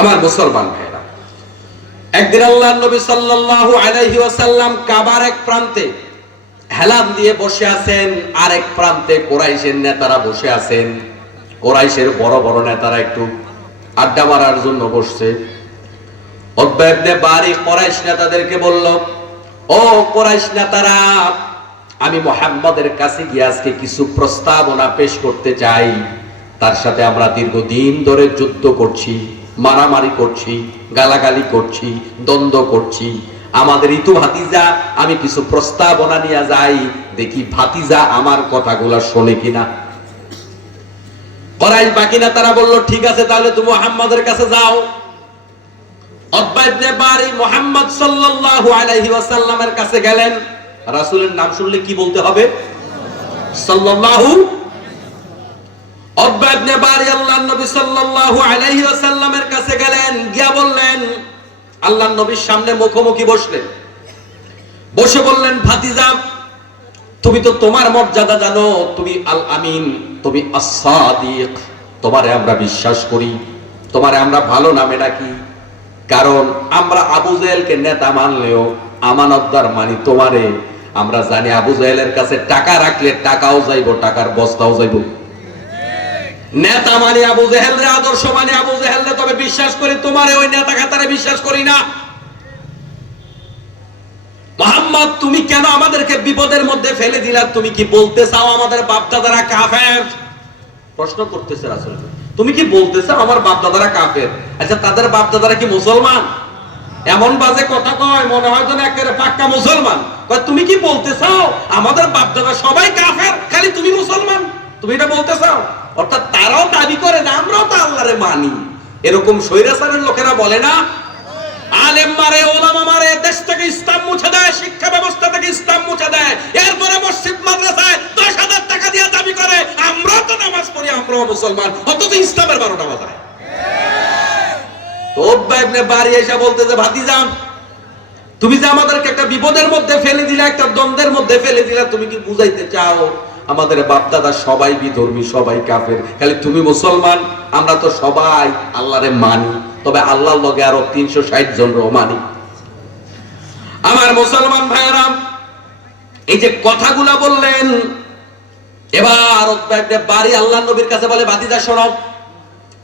আমার মুসলমান ভাইরা, একদিন আল্লাহর নবী সাল্লাল্লাহু আলাইহি ওয়াসাল্লাম কাবার এক প্রান্তে হেলান দিয়ে বসে আছেন, আরেক প্রান্তে কুরাইশের নেতারা বসে আছেন। কুরাইশের বড় বড় নেতারা একটু আড্ডা মারার জন্য বসছে। উতবা ইবনে বারি কুরাইশ নেতাদেরকে বলল, ও কুরাইশ নেতারা, আমি মুহাম্মদের কাছে গিয়ে আজকে কিছু প্রস্তাবনা পেশ করতে চাই। তার সাথে আমরা দীর্ঘদিন ধরে যুদ্ধ করছি, মারামারি করছি, গালাগালি করছি, দ্বন্দ্ব করছি। আমাদের ইতু ভাতিজা, আমি কিছু প্রস্তাবনা নিয়ে যাই, দেখি ভাতিজা আমার কথাগুলো শোনে কিনা। কুরাইশ বাকি নেতারা বলল, ঠিক আছে, তাহলে তুমি মুহাম্মদের কাছে যাও। উতবা ইবনে বারি মুহাম্মদ সাল্লাল্লাহু আলাইহি ওয়াসাল্লামের কাছে গেলেন। রাসূলের নাম শুনলে কি বলতে হবে? সাল্লাল্লাহু। উতবা ইবনে বারি আল্লাহর নবী সাল্লাল্লাহু আলাইহি ওয়াসাল্লামের কাছে গেলেন, গিয়া বললেন, আল্লাহর নবীর সামনে মুখোমুখি বসলেন, বসে বললেন, ভাতিজা, তুমি তো তোমার মর্যাদা জানো, তুমি আল আমিন, তুমি আস-সাদিক, তোমারে আমরা বিশ্বাস করি, তোমারে আমরা ভালো নামে ডাকি। কারণ আমরা আবু জেহেলকে নেতা মানলেও আমানতদার মানি তোমারে। আমরা জানি আবু জেহেলের কাছে টাকা রাখলে টাকাও যাইব, টাকার বস্তাও যাইব। নেতা মানি আবু জেহেলরে, আদর্শ মানি আবু জেহেলরে, তবে বিশ্বাস করি তোমারে, ওই নেতা খাতারে বিশ্বাস করি না। মুহাম্মদ, তুমি কেন আমাদেরকে বিপদের মধ্যে ফেলে দিলা? তুমি কি বলতে চাও আমাদের বাপদাদারা কাফের? প্রশ্ন করতেছে রাসূল, তুমি কি বলতে চাও আমার বাপদাদারা কাফের? আচ্ছা, তাদের বাপদাদারা কি মুসলমান? এমন বাজে কথা কয়, মনে হয় যেন একেবারে পাক্কা মুসলমান। তুমি কি বলতে চাও আমাদের বাপদাদা সবাই কাফের, খালি তুমি মুসলমান? তুমি এটা বলতে চাও? অর্থাৎ তারাও দাবি করে যে আমরাও তো আল্লাহরে মানি। এরকম স্বৈরাচারের লোকেরা বলে না, আলেম মারে, ওলামা মারে, দেশ থেকে ইসলাম মুছে দেয়, শিক্ষা ব্যবস্থা থেকে ইসলাম মুছে দেয়, এরপরে মসজিদ মাদ্রাসায় 10,000 টাকা দিয়ে দাবি করে আমরা তো নামাজ পড়ি, আমরাও মুসলমান, অথচ ইসলামের 12টা বাজায়। তো উতবা ইবনে বারি এসে বলতেছে, ভাতিজা, তুমি যে আমাদেরকে একটা বিপদের মধ্যে ফেলে দিলা, একটা দ্বন্দ্বের মধ্যে ফেলে দিলা, তুমি কি বুঝাইতে চাও আমাদের বাপদাদা সবাই বিধর্মী, সবাই কাফের, খালি তুমি মুসলমান? আমরা তো সবাই আল্লাহরে মানি, তবে আল্লাহর লগে আরো 360 জন মানি। আমার মুসলমান ভাইরা, এই যে কথাগুলা বললেন, এবার উতবা ইবনে বারি আল্লাহর নবীর কাছে বলে, ভাতিজা শোনো,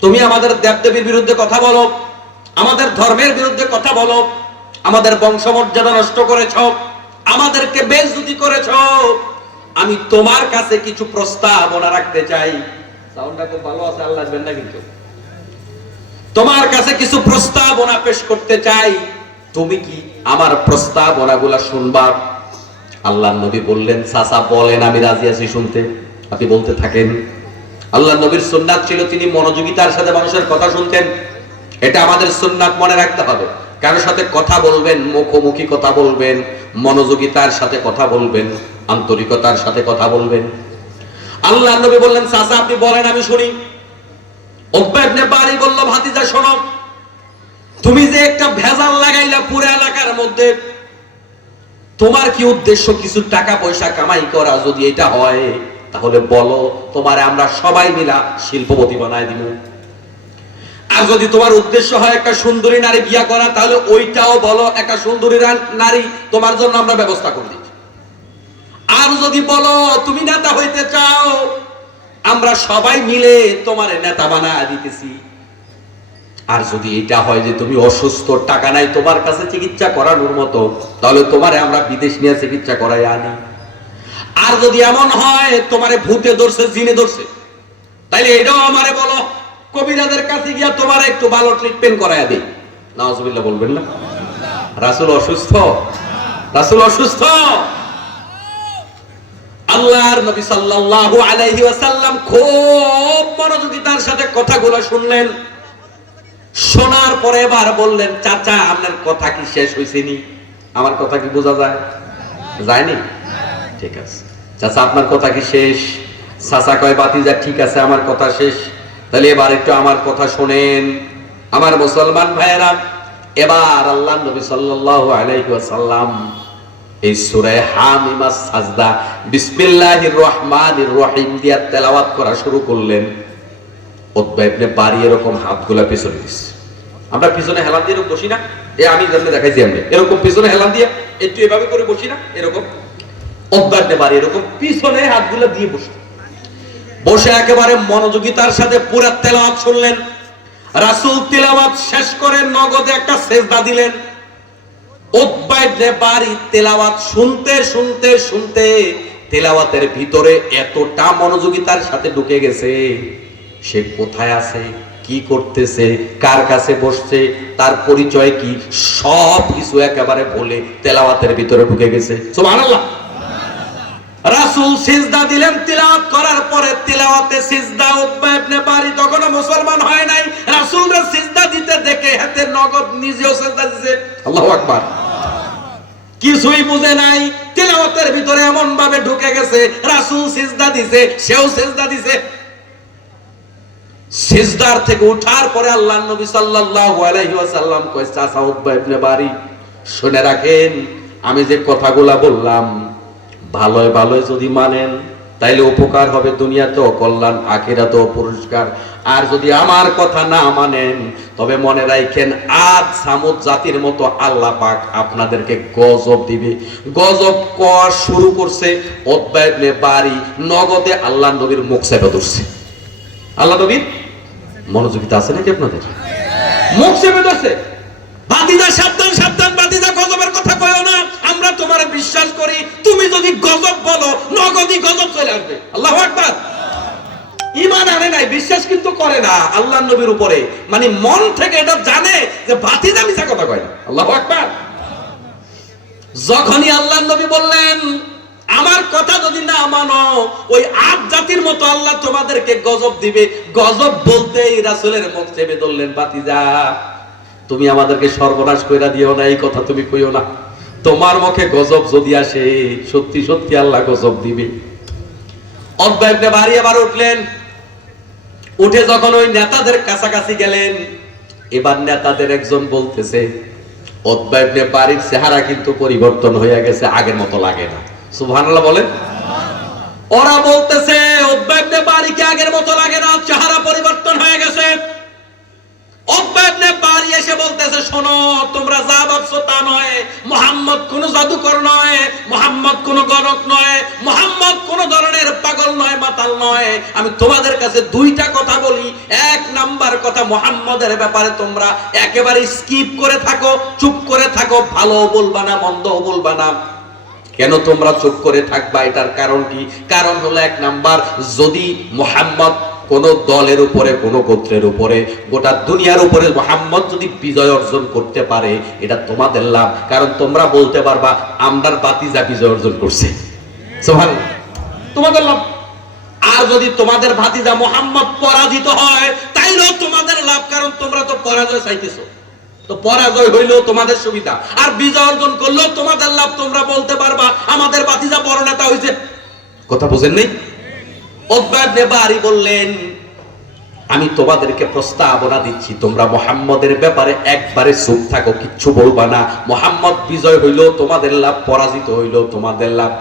তুমি আমাদের দেবদেবীর বিরুদ্ধে কথা বলো, আমাদের ধর্মের বিরুদ্ধে কথা বলো, আমাদের বংশমর্যাদা নষ্ট করেছ, আমাদেরকে বেইজ্জতি করেছ, আমি তোমার কাছে কিছু প্রস্তাবনা রাখতে চাই। সাউন্ডটা খুব ভালো আছে, আল্লাহ আসবেন না কিন্তু। তোমার কাছে কিছু প্রস্তাবনা পেশ করতে চাই, তুমি কি আমার প্রস্তাবনাগুলো শুনবা? আল্লাহর নবী বললেন, চাচা বলেন, আমি রাজি আছি শুনতে, আপনি বলতে থাকেন। আল্লাহর নবীর সুন্নাত ছিল তিনি মনোযোগিতার সাথে মানুষের কথা শুনতেন। এটা আমাদের সুন্নাত, মনে রাখতে হবে। কারোর সাথে কথা বলবেন, মুখোমুখি কথা বলবেন, মনোযোগিতার সাথে কথা বলবেন, আন্তরিকতার সাথে কথা বলবেন। আল্লাহর নবী বললেন, চাচা আপনি বলেন, আমি শুনি। উতবা ইবনে বারি বলল, ভাতিজা শোনো, তুমি যে একটা ভেজাল লাগাইলা পুরো এলাকার মধ্যে, তোমার কি উদ্দেশ্য কিছু টাকা পয়সা কামাই করা? যদি এটা হয় তাহলে বলো, তোমারে আমরা সবাই মিলা শিল্পপতি বানায় দিব। আর যদি তোমার উদ্দেশ্য হয় একটা সুন্দরী নারী বিয়ে করা, তাহলে ওইটাও বলো, একটা সুন্দরী নারী তোমার জন্য আমরা ব্যবস্থা করে দিচ্ছি। আর যদি বলো তুমি নেতা হইতে চাও, আমরা সবাই মিলে তোমার নেতা বানায় দিতেছি। আর যদি এটা হয় যে তুমি অসুস্থ, টাকা নাই তোমার কাছে চিকিৎসা করানোর মতো, তাহলে তোমারে আমরা বিদেশ নিয়ে চিকিৎসা করাই আনি। আর যদি এমন হয় তোমারে ভূতে ধরছে, জিনে ধরছে, তাইলে এটাও আমারে বলো, কবিরাজের কাছে গিয়া তোমার একটু ভালো ট্রিটমেন্ট করায় দেই। নাউজুবিল্লাহ বলবেন না? রাসূল অসুস্থ, রাসূল অসুস্থ। আল্লাহর নবী সাল্লাল্লাহু আলাইহি ওয়াসাল্লাম খুব মনোযোগিতার সাথে কথাগুলো শুনলেন। শোনার পরে এবার বললেন, চাচা আপনার কথা কি শেষ হইছেনি? আমার কথা কি বোঝা যায়? যায়নি? ঠিক আছে চাচা, আপনার কথা কি শেষ? চাচা কয়, ভাতিজা ঠিক আছে, আমার কথা শেষ, তাহলে এবার একটু আমার কথা শোনেন। আমার মুসলমান ভাইয়েরা, এবার আল্লাহর নবী সাল্লাল্লাহু আলাইহি ওয়াসাল্লাম এই সূরা হামিম আস-সাজদা বিসমিল্লাহির রহমানির রহিম দিয়া তেলাওয়াত করা শুরু করলেন। উতবা ইবনে বারি এরকম হাতগুলা পেছনে দিচ্ছে, আমরা পিছনে হেলান দিয়ে বসি না, আমি যেমন দেখাইছি এমনি এরকম পিছনে হেলান দিয়ে একটু এভাবে করে বসি না, এরকম অভ্যাস বাড়ি এরকম পিছনে হাতগুলো দিয়ে বসে বসে একেবারে মনোযোগিতার সাথে পুরা তেলাওয়াত শুনলেন। রাসূল তেলাওয়াত শেষ করে নগদে একটা সিজদা দিলেন। উতবা ইবনে বারী তেলাওয়াত শুনতে শুনতে শুনতে তেলাওয়াতের ভিতরে এতটা মনোযোগিতার সাথে ঢুকে গেছে, সে কোথায় আছে, কি করতেছে, কার কাছে বসছে, তার পরিচয় কি, সব কিছু একেবারে বলে তেলাওয়াতের ভিতরে ঢুকে গেছে। সুবহানাল্লাহ। রাসূল সিজদা দিলেন, তিলাওয়াত করার পরে তিলাওয়াতে সিজদা উতবা ইবনে বারী তখনও মুসলমান হয় নাই, রাসূলের সিজদা দিতে দেখে হাতে নগদ নিজেও সিজদা দিয়েছে। আল্লাহু আকবার। কিছুই বুঝে নাই, তিলাওয়াতের ভিতরে এমন ভাবে ঢুকে গেছে, রাসূল সিজদা দিছে, সেও সিজদা দিছে। সিজদার থেকে ওঠার পরে আল্লাহর নবী সাল্লাল্লাহু আলাইহি ওয়াসাল্লাম কয়, চাচা উতবা ইবনে বারী শুনে রাখেন, আমি যে কথাগুলা বললাম ভালোই ভালোই যদি মানেন তাইলে উপকার হবে, দুনিয়াতেও কল্যাণ, আখিরাতেও পুরস্কার। আর যদি আমার কথা না মানেন তবে মনে রাখেন আদ সামুদ জাতির মতো আল্লাহ পাক আপনাদেরকে গজব দিবে। গজব কর শুরু করছে উতবা ইবনে বারী নগদে আল্লাহর নবীর মুখ চেপে ধরছে। আল্লাহ নবীর মনোযোগিতা আছে নাকি আপনাদের? মুখ চেপে ধরছে। বাতিজা সাবধান সাবধান, বাতিজা গজবের কথা কইও না, আমরা তোমার বিশ্বাস করি, তুমি যদি গজব বলো নগদই গজব চলে আসবে। আল্লাহু আকবার। ঈমান আনে নাই, বিশ্বাস কিন্তু করে না আল্লাহর নবীর উপরে, মানে মন থেকে এটা জানে যে বাতিজা মিছা কথা কয় না। আল্লাহু আকবার। যখনই আল্লাহর নবী বললেন আমার কথা যদি না মানো ওই আদ জাতির মতো আল্লাহ তোমাদেরকে গজব দিবে, গজব বলতেই রাসূলের মুখ চেপে ধরলেন, বাতিজা তুমি আমাদেরকে সর্বনাশ কইরা দিও না, এই কথা তুমি কইও না, তোমার মুখে গজব যদি আসে সত্যি সত্যি আল্লাহ গজব দিবে। উতবা ইবনে বারী আবার উঠলেন, উঠে যখন ওই নেতাদের কাছাকাছি গেলেন, এবার নেতাদের একজন বলতেছে উতবা ইবনে বারীর চেহারা কিন্তু পরিবর্তন হয়ে গেছে, আগের মতো লাগে না। সুবহানাল্লাহ বলেন। ওরা বলতেছে উতবা ইবনে বারী কি আগের মতো লাগে না, চেহারা পরিবর্তন হয়ে গেছে। উতবা ইবনে বারী এসে বলতেছে, শোনো তোমরা যা ভাবছো তা নয়, মুহাম্মদ কোন জাদুকর নয়, মুহাম্মদ কোন গণক নয়, মুহাম্মদ কোন ধরনের পাগল নয়, মাতাল নয়। আমি তোমাদের কাছে দুইটা কথা বলি। এক নাম্বার কথা, মুহাম্মদের ব্যাপারে তোমরা একেবারে স্কিপ করে থাকো, চুপ করে থাকো, ভালো বলবা না মন্দও বলবা না। কেন তোমরা চুপ করে থাকবা, এটার কারণ কি? কারণ হলো এক নাম্বার, যদি মুহাম্মদ কোন দলের উপরে, কোন গোত্রের উপরে, গোটা দুনিয়ার উপরে মুহাম্মদ যদি বিজয় অর্জন করতে পারে এটা তোমাদের লাভ, কারণ তোমরা বলতে পারবা আমরার বাতিজা বিজয় অর্জন করছে। সুবহানাল্লাহ, তোমাদের লাভ। আর যদি তোমাদের ভাতিজা মুহাম্মদ পরাজিত হয় তাইলেও তোমাদের লাভ, কারণ তোমরা তো পরাজয় চাইতেছো, তো পরাজয় হইলেও তোমাদের সুবিধা, আর বিজয় অর্জন করলেও তোমাদের লাভ। তোমরা বলতে পারবা আমাদের বাতিজা বড় নেতা হইছে। কথা বুঝেন নাই? উতবা ইবনে বারী বললেন, আমি তোমাদেরকে প্রস্তাবনা দিচ্ছি, তোমরা মুহাম্মদের ব্যাপারে একবারে চুপ থাকো, কিচ্ছু বলবা না। মুহাম্মদ বিজয় হইলেও তোমাদের লাভ, পরাজিত হইলেও তোমাদের লাভ।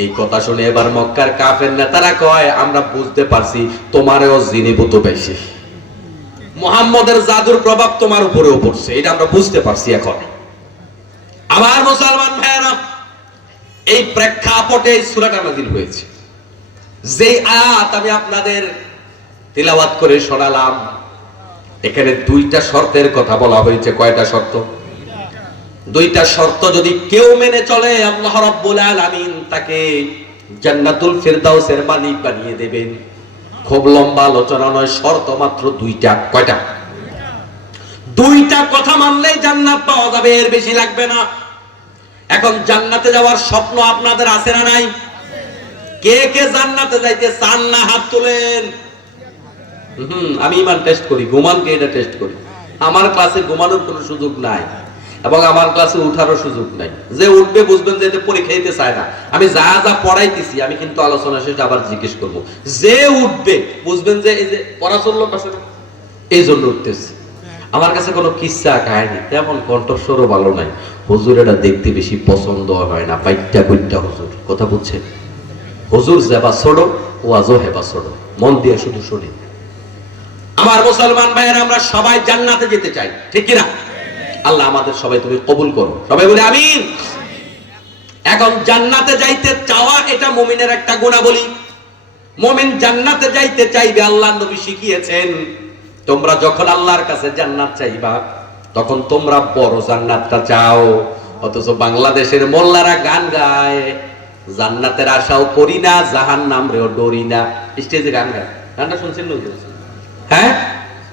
এই কথা শুনে এবার মক্কার কাফের নেতারা কয়, আমরা বুঝতে পারছি তোমারও জিনিভূত বেশি, মুহাম্মদের জাদুর প্রভাব তোমার উপরেও পড়ছে, এটা আমরা বুঝতে পারছি। এখন আমার মুসলমান ভাইরা, এই প্রেক্ষাপটে এই সূরাটা নাযিল হয়েছে। যে আয়াত আমি আপনাদের তিলাওয়াত করে শোনালাম, এখানে দুইটা শর্তের কথা বলা হয়েছে। কয়টা শর্ত? দুইটা শর্ত যদি কেউ মেনে চলে আল্লাহ রাব্বুল আলামিন তাকে জান্নাতুল ফিরদাউসের মালিক বানিয়ে দেবেন। খুব লম্বা আলোচনা নয়, শর্ত মাত্র দুইটা। কয়টা? দুইটা কথা মানলেই জান্নাত পাওয়া যাবে, এর বেশি লাগবে না। এখন জান্নাতে যাওয়ার স্বপ্ন আপনাদের আছে না নাই? কে কে জান্নাতে যাইতে চান না হাত তোলেন। আমি ইমান টেস্ট করি, ঘুমানকে এটা টেস্ট করি। আমার ক্লাসে ঘুমানোর কোনো সুযোগ নাই এবং আমার ক্লাসে উঠারও সুযোগ নাই। যে উঠবে বুঝবেন যে এতে পরীক্ষা দিতে চায় না। আমি যা যা পড়াইতেছি আমি কিন্তু আলোচনা শেষে আবার জিজ্ঞেস করব। যে উঠবে বুঝবেন যে এই যে পড়া চললো কাছে, এই জন্য উঠতেছে। আমার কাছে কোনো কিচ্ছা কাহিনী, তেমন কণ্ঠস্বরও ভালো নাই। হুজুর এটা দেখতে বেশি পছন্দ হয় না, বাইটটা কইটা হুজুর। কথা বুঝছেন? হুজুর যেবা ছোট ওয়াজও হেবা ছোট, মন দিয়ে শুধু শুনি। আমার মুসলমান ভাইয়েরা, আমরা সবাই জান্নাতে যেতে চাই, ঠিক কিনা? আল্লাহ আমাদের সবাই তুমি কবুল করো, সবাই বলে আমিন। এখন জান্নাতে যাইতে চাওয়া এটা মুমিনের একটা গুণাবলী। মুমিন জান্নাতে যাইতে চাইবে, আল্লাহর নবী শিখিয়েছেন তোমরা যখন আল্লাহর কাছে জান্নাত চাইবা তখন তোমরা বড় জান্নাতটা চাও। অথচ বাংলাদেশের মোল্লারা গান গায়, জান্নাতের আশাও করি না, জাহান্নামরেও ডরি না। স্টেজে গান গায়, গানটা শুনছেন না? হ্যাঁ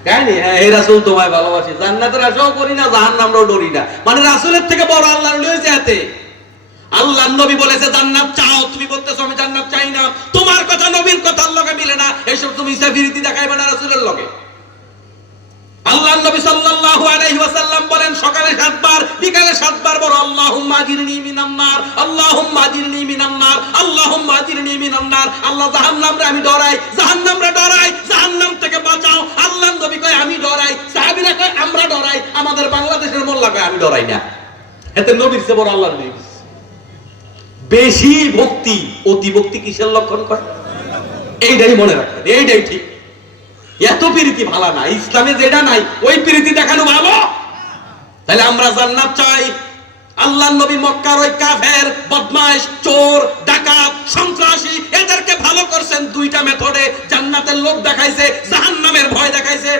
গায়নি? হ্যাঁ, হে রাসূল তোমায় ভালোবাসি, জান্নাতের আশাও করি না, জাহান্নামরেও ডরি না। মানে রাসূলের থেকে বড় আল্লাহর ওলি হয়েছে এতে। আল্লাহর নবী বলেছে জান্নাত চাও, তুমি বলতেছো আমি জান্নাত চাই না। তোমার কথা নবীর কথার লগে মিলে না, এসব তুমি সাফিরিতি দেখাইবা না রাসূলের লগে। আল্লাহর নবী সাল্লাল্লাহু আলাইহি ওয়াসাল্লাম বলেন সকালে 7 বার, বিকালে 7 বার বলো আল্লাহুম্মা আজিরনি মিনান নার, আল্লাহুম্মা আজিরনি মিনান নার, আল্লাহুম্মা আজিরনি মিনান নার। আল্লাহ জাহান্নামরে আমি ডরাই, জাহান্নামরে ডরাই, জাহান্নাম থেকে বাঁচাও। আল্লাহর নবী কয় আমি ডরাই, সাহাবীরা কয় আমরা ডরাই, আমাদের বাংলাদেশের মোল্লা কয় আমি ডরাই না। এতে নবীর চেয়ে বড় আল্লাহর নবী। বেশি ভক্তি অতি ভক্তি কিসের লক্ষণ করে? এইটাই মনে রাখবেন, এইটাই ঠিক। এত প্রীতি ভালো না, ইসলামে যেটা নাই ওই প্রীতি দেখানো ভালো। তাহলে আমরা জান্নাত চাই। আল্লাহর নবী মক্কার ওই কাফের, বদমাইশ, চোর, ডাকাত, সন্ত্রাসী এদেরকে ভালো করছেন দুইটা মেথডে। জান্নাতের লোভ দেখাইছে, জাহান্নামের ভয় দেখাইছে।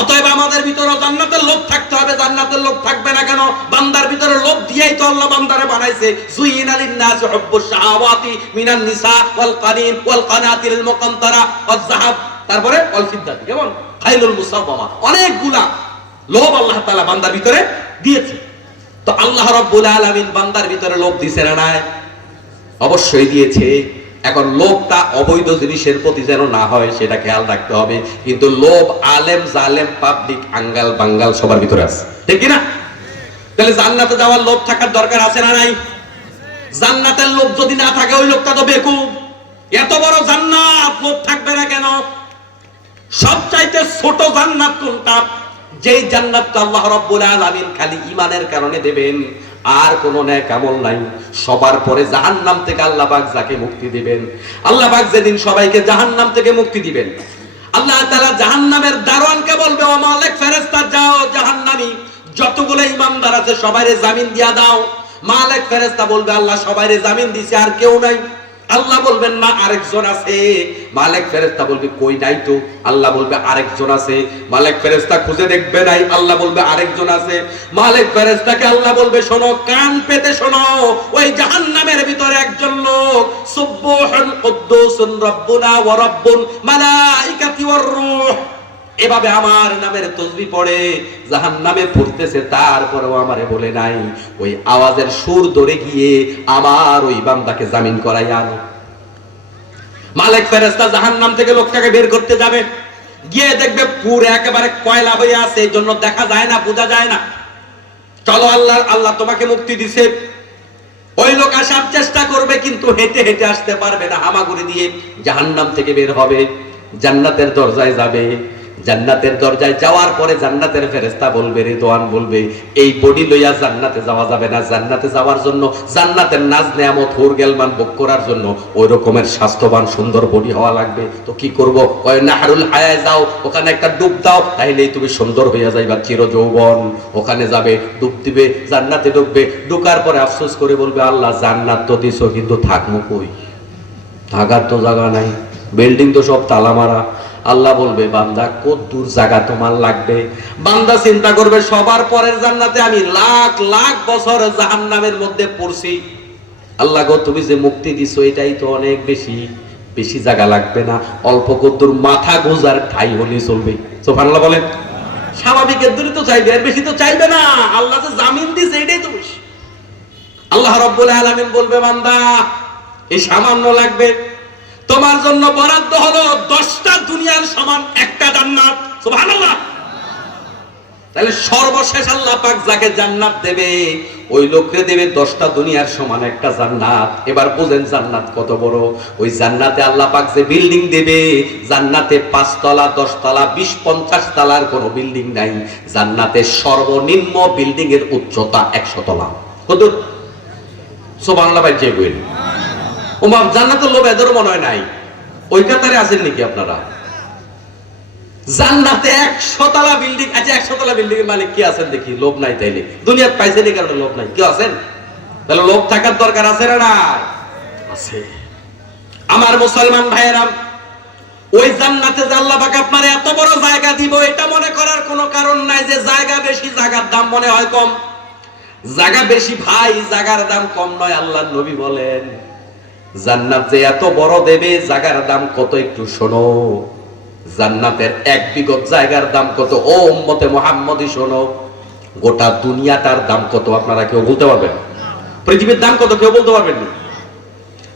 অতএব আমাদের ভিতরে জান্নাতের লোভ থাকতে হবে। জান্নাতের লোভ থাকবে না কেন? বান্দার ভিতরে লোভ দিয়েই তো আল্লাহ বান্দারে বানাইছে। যুইনা লিন-নাসি হুব্বুশ শাহাওয়াতি মিনান নিসা ওয়াল কানিন ওয়াল কানাতিরিল মুকান্তারা ওয়াজ যাহাব, তারপরে ওয়াল ফিদ্দাতি, কেমন খাইলুল মুসাওয়ামা, অনেকগুলা লোভ আল্লাহ তাআলা বান্দার ভিতরে দিয়েছে। তো আল্লাহ রাব্বুল আলামিন বান্দার ভিতরে লোভ দিয়েছে না? অবশ্যই দিয়েছে। এখন লোভটা অবৈধ জিনিসের প্রতি যেন না হয় সেটা খেয়াল রাখতে হবে। কিন্তু লোভ আলেম জালেম পাবলিক আঙ্গাল বাঙ্গাল সবার ভিতরে আছে, ঠিক কি না? তাহলে জান্নাতে যাওয়ার লোভ থাকার দরকার আছে না নাই? জান্নাতের লোভ যদি না থাকে ওই লোকটা তো বেকুব। এত বড় জান্নাত, লোভ থাকবে না কেন? সবচাইতে ছোট জান্নাত কোনটা? যেই জান্নাতটা আল্লাহ রাব্বুল আলামিন খালি ঈমানের কারণে দেবেন, আর কোন নেক আমল নাই। সবার পরে জাহান্নাম থেকে আল্লাহ পাক যাকে মুক্তি দিবেন, আল্লাহ পাক যেদিন সবাইকে জাহান্নাম থেকে মুক্তি দিবেন, আল্লাহ তাআলা জাহান্নামের দারোয়ানকে বলবে ও মালিক ফেরেশতা যাও জাহান্নামী যতগুলো ঈমানদার আছে সবাইরে জামিন দিয়া দাও। মালিক ফেরেশতা বলবে আল্লাহ সবাইরে জামিন দিছে, আর কেউ নাই। আল্লাহ বলবেন না আরেকজন আছে। মালিক ফেরেশতা বলবে কই নাই তো। আল্লাহ বলবে আরেকজন আছে। মালিক ফেরেশতা খুঁজে দেখবে নাই। আল্লাহ বলবে আরেকজন আছে। মালিক ফেরেশতাকে আল্লাহ বলবে শোনো, কান পেতে শোনো, ওই জাহান্নামের ভিতরে একজন লোক সুবহান কুদ্দুসুন রাব্বুনা ওয়া রাব্বুল মালাইকাতি ওয়ার রূহ এভাবে আমার নামের তাসবিহ পড়ে জাহান্নামে পড়তেছে, তারপরেও আমারে বলে নাই। ওই আওয়াজের সুর ধরে গিয়ে আমার ওই বান্দাকে জামিন করাই আনো। মালিক ফেরেশতা জাহান্নাম থেকে লোকটাকে বের করতে যাবে, গিয়ে দেখবে পুরো একেবারে কয়লা হয়ে আছে, এই জন্য দেখা যায় না, বোঝা যায় না। চলো আল্লাহ তোমাকে মুক্তি দিছে। ওই লোক আসার চেষ্টা করবে কিন্তু হেঁটে হেঁটে আসতে পারবে না, হামাগুড়ি দিয়ে জাহান্নাম থেকে বের হবে, জান্নাতের দরজায় যাবে। জান্নাতের দরজায় যাওয়ার পরে জান্নাতের ফেরেশতা বলবে, রিদওয়ান বলবে এই বডি লইয়া জান্নাতে যাওয়া যাবে না। জান্নাতে যাওয়ার জন্য, জান্নাতের নাজ নেয়ামত হুর গেলমান ভোগ করার জন্য ওই রকমের স্বাস্থ্যবান সুন্দর বডি হওয়া লাগবে। তো কি করব? ওই নাহরুল হায়ায় যাও, ওখানে একটা ডুব দাও, তাইলেই তুমি সুন্দর হইয়া যাইবা, চির যৌবন। ওখানে যাবে, ডুব দিবে, জান্নাতে ঢুকবে। ঢুকার পরে আফসোস করে বলবে আল্লাহ জান্নাত তো দিছো, কিন্তু থাকবো কই? থাকার তো জায়গা নাই, বিল্ডিং তো সব তালা মারা। আল্লাহ বলবে বান্দা কত দূর জায়গা তোমার লাগবে? বান্দা চিন্তা করবে সবার পরের জান্নাতে আমি লাখ লাখ বছর জাহান্নামের মধ্যে পড়ছি। আল্লাহ গো তুমি যে মুক্তি দিছো এটাই তো অনেক বেশি, বেশি জায়গা লাগবে না, অল্প কদ্দুর মাথা গোজার ঠাই হলেই চলবে। সুবহানাল্লাহ বলেন। স্বাভাবিকের দূরে তো চাইবে, এর বেশি তো চাইবে না। আল্লাহ যে জামিন দিছে এটাই তো বেশি। আল্লাহ রাব্বুল আলামিন বলবে বান্দা এই সামান্য লাগবে, তোমার জন্য বরাদ্দ হলো 10টা দুনিয়ার সমান একটা জান্নাত। সুবহানাল্লাহ। তাহলে সর্বশেষ আল্লাহ পাক যাকে জান্নাত দেবে ওই লোককে দেবে 10টা দুনিয়ার সমান একটা জান্নাত। এবার বুঝেন জান্নাত কত বড়। ওই জান্নাতে আল্লাহ পাক যে বিল্ডিং দেবে, জান্নাতে 5 তলা 10 তলা 20-50 তলার কোনো বিল্ডিং নাই। জান্নাতে সর্বনিম্ন বিল্ডিং এর উচ্চতা 100 তলা। কত? সুবহানাল্লাহ ভাই, যে বলেন ওমা জান্নাতের লোভ এদেরও মনে হয় নাই। ওই কাতারে আছেন নাকি আপনারা? জান্নাতে 100 তলা বিল্ডিং আছে। 100 তলা বিল্ডিং এর মালিক কি আছেন দেখি? লোভ নাই তাইলে দুনিয়ার পাইছেন এই কারণে লোভ নাই। কি আছেন? তাহলে লোভ থাকার দরকার আছে না? না আছে। আমার মুসলমান ভাইয়েরা, ওই জান্নাতে যে আল্লাহ পাক আপনার এত বড় জায়গা দিব, এটা মনে করার কোনো কারণ নাই যে জায়গা বেশি জায়গার দাম মনে হয় কম। জায়গা বেশি ভাই, জায়গার দাম কম নয়। আল্লাহর নবী বলেন জান্নাত যে এত বড় দেবে, জায়গার দাম কত একটু শোনো। জান্নাতের 1 বিঘত জায়গার দাম কত? ও উম্মতে মুহাম্মদী শোনো, গোটা দুনিয়াটার দাম কত আপনারা কেউ বলতে পারবেন? পৃথিবীর দাম কত কেউ বলতে পারবেন না?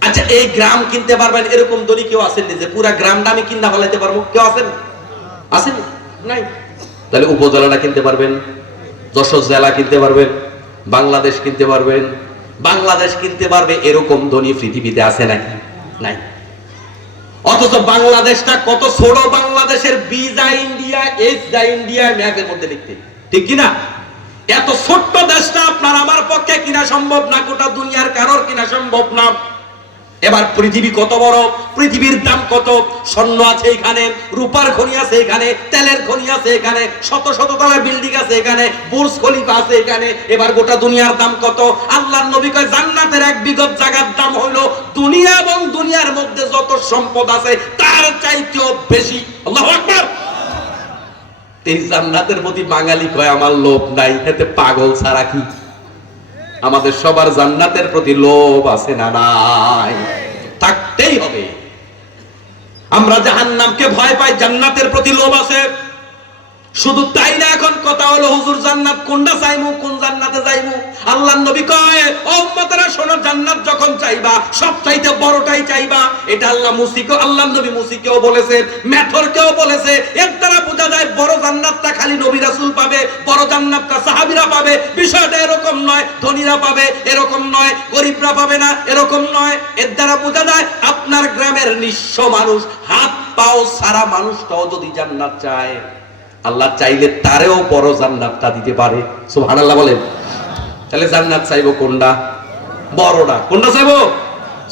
আচ্ছা, এই গ্রাম কিনতে পারবেন এরকম দলি কেউ আছেন যে পুরা গ্রামটা আমি কিনা ফেলাইতে পারবো? কেউ আছেন? আছেন? নাই। তাহলে উপজেলাটা কিনতে পারবেন, যশোর জেলা কিনতে পারবেন, বাংলাদেশ কিনতে পারবেন। বাংলাদেশ কিনতে পারবে এরকম ধনী পৃথিবীতে আছে নাকি? নাই। অথচ বাংলাদেশটা কত ছোট, বাংলাদেশের বি যা ইন্ডিয়া, এস যা ইন্ডিয়া ম্যাপের মধ্যে লিখতে, ঠিক কিনা? এত ছোট্ট দেশটা আপনার আমার পক্ষে কিনা সম্ভব না, গোটা দুনিয়ার কারোর কিনা সম্ভব না। এবার পৃথিবী কত বড়, পৃথিবীর দাম কত? স্বর্ণ আছে এখানে, রূপার খনি আছে এখানে, তেলের খনি আছে এখানে, শত শত তলা বিল্ডিং আছে এখানে, বুর্জ খলিফা আছে এখানে। এবার গোটা দুনিয়ার দাম কত? আল্লাহর নবী কয় জান্নাতের 1 বিঘত জায়গার দাম হলো দুনিয়া এবং দুনিয়ার মধ্যে যত সম্পদ আছে তার চাইতেও বেশি। আল্লাহু আকবার। এই জান্নাতের প্রতি বাঙালি কয় আমার লোভ নাই, এতে পাগল ছাড়া কি? আমাদের সবার জান্নাতের প্রতি লোভ আছে না? নাই। থাকতেই হবে। আমরা জাহান্নামকে ভয় পাই, জান্নাতের প্রতি লোভ আছে। শুধু তাই না, এখন কথা হলো হুজুর জান্নাত কোনটা চাইমু, কোন জান্নাতে যাইমু? আল্লাহর নবী কয় ও উম্মতেরা শোনো, জান্নাত যখন চাইবা সবচাইতে বড়টাই চাইবা। এটা আল্লাহর নবী মুসিকেও বলেছে, মেথরকেও বলেছে। এর দ্বারা বোঝা যায় বড় জান্নাতটা খালি নবী রাসূল পাবে, বড় জান্নাতটা সাহাবীরা পাবে। বিষয়টা এরকম নয়, ধনীরা পাবে এরকম নয়, গরিবরা পাবে না এরকম নয়। এর দ্বারা বোঝা যায় আপনার গ্রামের নিঃস্ব মানুষ, হাত পাও সারা মানুষটাও যদি জান্নাত চায়, আল্লাহ চাইলে তারেও বড় জান্নাতটা দিতে পারে। সুবহানাল্লাহ বলেন। তাহলে জান্নাত চাইবো কোনটা? বড়টা। কোনটা চাইবো?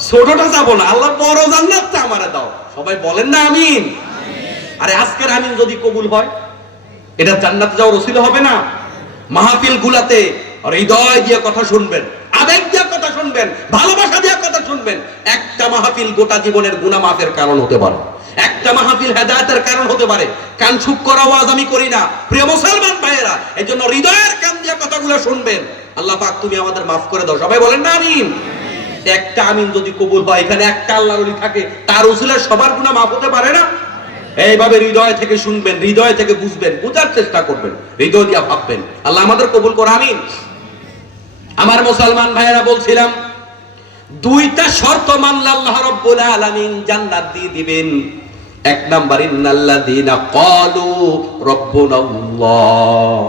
ছোটটা চাইবো না। আল্লাহ বড় জান্নাতটা আমারে দাও। সবাই বলেন না আমিন। আরে আজকের আমিন যদি কবুল হয়, এটা জান্নাতে যাওয়ার ওসিলা হবে না? মাহফিল গুলাতে হৃদয় দিয়ে কথা শুনবেন, আবেগ দিয়ে কথা শুনবেন, ভালোবাসা দিয়ে কথা শুনবেন। একটা মাহফিল গোটা জীবনের গুনাহ মাফের কারণ হতে পারে। একটা মাহফিল হেদায়েতের কারণ হতে পারে। কান চুপ করা ওয়াজ আমি করি না, প্রিয় মুসলমান ভাইয়েরা। এজন্য হৃদয়ের কান দিয়ে কথাগুলো শুনবেন। আল্লাহ পাক তুমি আমাদের মাফ করে দাও। সবাই বলেন না আমিন। একটা আমিন যদি কবুল হয়, এখানে একটা আল্লাহর ওলি থাকে, তার উসিলায় সবার গুনাহ মাফ হতে পারে না? এইভাবে হৃদয় থেকে শুনবেন, হৃদয় থেকে বুঝবেন, বোঝার চেষ্টা করবেন, হৃদয় দিয়ে ভাববেন। আল্লাহ আমাদের কবুল করে আমিন। আমার মুসলমান ভাইয়েরা, বলছিলাম দুইটা শর্ত মানলে আল্লাহ রাব্বুল আলামিন জান্নাত দিয়ে দিবেন। 1 নাম্বার, ইন্নাল্লাযীনা ক্বালু রাব্বুনাল্লাহ,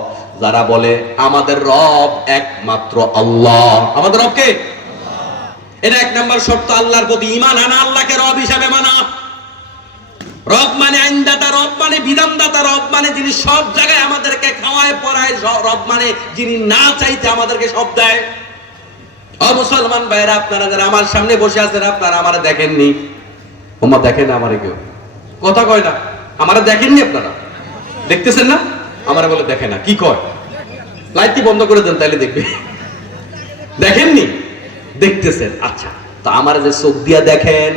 যারা বলে আমাদের রব একমাত্র আল্লাহ। আমাদের রব কে? এটা 1 নাম্বার শর্ত। আল্লাহর প্রতি ঈমান আনা, আল্লাহকে রব হিসেবে মানা। রব মানে আইনদাতা, রব মানে বিধানদাতা, রব মানে যিনি সব জায়গায় আমাদেরকে খাওয়ায় পড়ায়, রব মানে যিনি না চাইতে আমাদেরকে সব দেয়। ও মুসলমান ভাইরা, আপনারা যারা আমার সামনে বসে আছেন, আপনারা আমারে দেখেননি। ওমা দেখেন আমারে, কেউ কথা কয় না। আমারে দেখেননি আপনারা? দেখতেছেন না? আমারে বলে দেখে না। কি কয়? লাইটটি বন্ধ করে দেন, তাইলে দেখবে। দেখেননি? দেখতেছেন। আচ্ছা, তো আমার যে চোখ দিয়া দেখেন,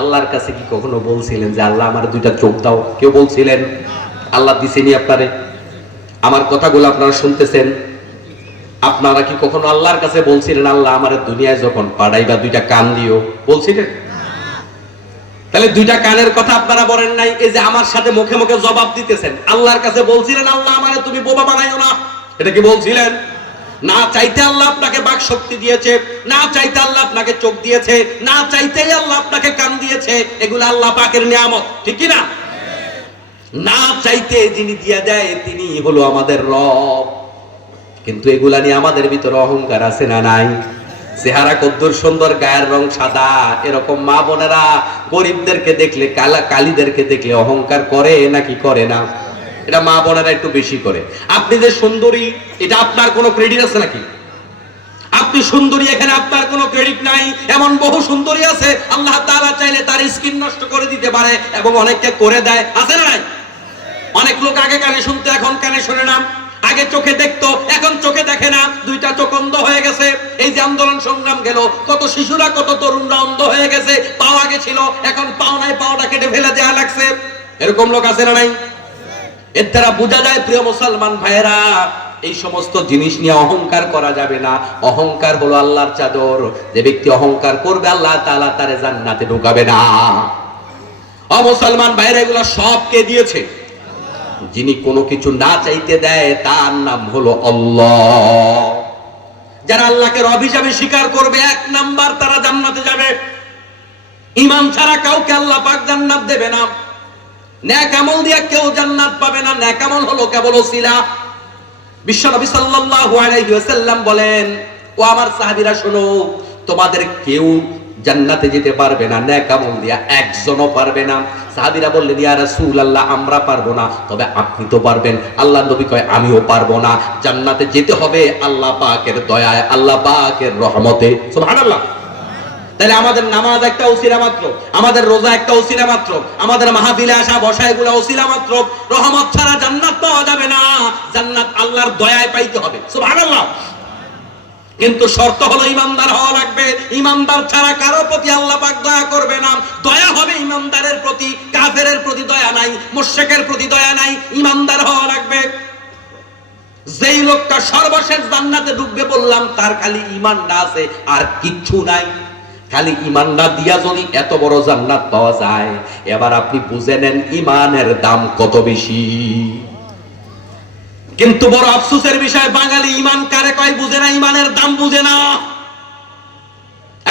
আল্লাহর কাছে কি কখনো বলছিলেন যে আল্লাহ আমার 2টা চোখ দাও? কেউ বলছিলেন? আল্লাহ দিছেনি আপনারে। আমার কথাগুলো আপনারা শুনতেছেন। আপনারা কি কখনো আল্লাহর কাছে বলছিলেন আল্লাহ আমার দুনিয়ায় যখন পাঠাইবা 2টা কান দিও? বলছিলেন? তাহলে 2টা কানের কথা আপনারা বলেন নাই। এই যে আমার সাথে মুখে মুখে জবাব দিতেছেন, আল্লাহর কাছে বলছিলেন আল্লাহ আমারে তুমি বোবা বানাইও না? এটা কি বলছিলেন? না চাইতে আল্লাহ আপনাকে বাক শক্তি দিয়েছে, না চাইতে আল্লাহ আপনাকে চোখ দিয়েছে, না চাইতেই আল্লাহ আপনাকে কান দিয়েছে। এগুলো আল্লাহ পাকের নিয়ামত, ঠিক কি না? না চাইতে যিনি দিয়ে দেয় তিনি হলো আমাদের রব। কিন্তু এগুলা নিয়ে আমাদের ভিতরে অহংকার আছে না নাই? চেহারা কদ্দুর সুন্দর, গায়ের রং সাদা, এরকম মা বোনেরা গরিবদেরকে দেখলে, কালীদেরকে দেখলে অহংকার করে নাকি করে না? এটা মা বোনেরা একটু বেশি করে। আপনি যে সুন্দরী, এটা আপনার কোনো ক্রেডিট আছে নাকি? আপনি সুন্দরী, এখানে আপনার কোনো ক্রেডিট নাই। এমন বহু সুন্দরী আছে, আল্লাহ তাআলা চাইলে তার স্কিন নষ্ট করে দিতে পারে এবং অনেককে করে দেয়। আছে না নাই? অনেক লোক আগে কানে শুনতো, এখন কানে শোনে না। আগে চোখে দেখতো, এখন চোখে দেখে না, দুইটা চোখ অন্ধ হয়ে গেছে। এই যে আন্দোলন সংগ্রাম গেল, কত শিশুরা কত তরুণরা অন্ধ হয়ে গেছে। পাও আগে ছিল, এখন পাও নাই, পাওটা কেটে ফেলে দেয়া লাগছে। এরকম লোক আছে না নাই? এর দ্বারা বোঝা যায় প্রিয় মুসলমান ভাইয়েরা, এই সমস্ত জিনিস নিয়ে অহংকার করা যাবে না। অহংকার হলো আল্লাহর চাদর, যে ব্যক্তি অহংকার করবে আল্লাহ তাআলা তারে জান্নাতে ঢুকাবে না। ও মুসলমান ভাইয়েরা, এগুলো সব কে দিয়েছে? যিনি কোনো কিছু না চাইতে দেয় তার নাম হলো আল্লাহ। যারা আল্লাহকে রব হিসাবে স্বীকার করবে, 1 নাম্বার তারা জান্নাতে যাবে। ঈমান ছাড়া কাউকে আল্লাহ পাক জান্নাত দেবে না। নেক আমল দিয়ে কেউ জান্নাত পাবে না। নেক আমল হলো কেবল ওসিলা। বিশ্বনবী সাল্লাল্লাহু আলাইহি ওয়াসাল্লাম বলেন, ও আমার সাহাবীরা শোনো, তোমাদের কেউ জান্নাতে যেতে পারবে না নেক আমল দিয়া, একজনও পারবে না। সাহাবীরা বললেন, ইয়া রাসূলুল্লাহ, আমরা পারবো না, তবে আপনি তো পারবেন। আল্লাহ নবী কয়, আমিও পারবো না। জান্নাতে যেতে হবে আল্লাহ পাকের দয়ায়, আল্লাহ পাকের রহমতে। সুবহানাল্লাহ। তাহলে আমাদের নামাজ একটা ওসিলা মাত্র, আমাদের রোজা একটা ওসিলা মাত্র, আমাদের মাহফিলে আসা বসা এগুলো ওসিলা মাত্র। রহমত ছাড়া জান্নাত পাওয়া যাবে না। জান্নাত আল্লাহর দয়ায় পাইতে হবে। সুবহানাল্লাহ। কিন্তু শর্ত হলো ইমানদার হওয়া লাগবে। ইমানদার ছাড়া কারো প্রতি আল্লাহ পাক দয়া করবে না। দয়া হবে ইমানদারের প্রতি, কাফেরের প্রতি দয়া নাই, মুশরিকের প্রতি দয়া নাই। ইমানদার হওয়া লাগবে। যেই লোকটা সর্বশেষ জান্নাতে ঢুকবে বললাম, তার খালি ঈমানটা আছে, আর কিচ্ছু নাই। খালি ঈমানটা দিয়া যদি এত বড় জান্নাত পাওয়া যায়, এবার আপনি বুঝে নেন ঈমানের দাম কত বেশি। কিন্তু বড় আফসোসের বিষয়, বাঙালি ঈমান কারে কয় বুঝে না, ঈমানের দাম বুঝে না।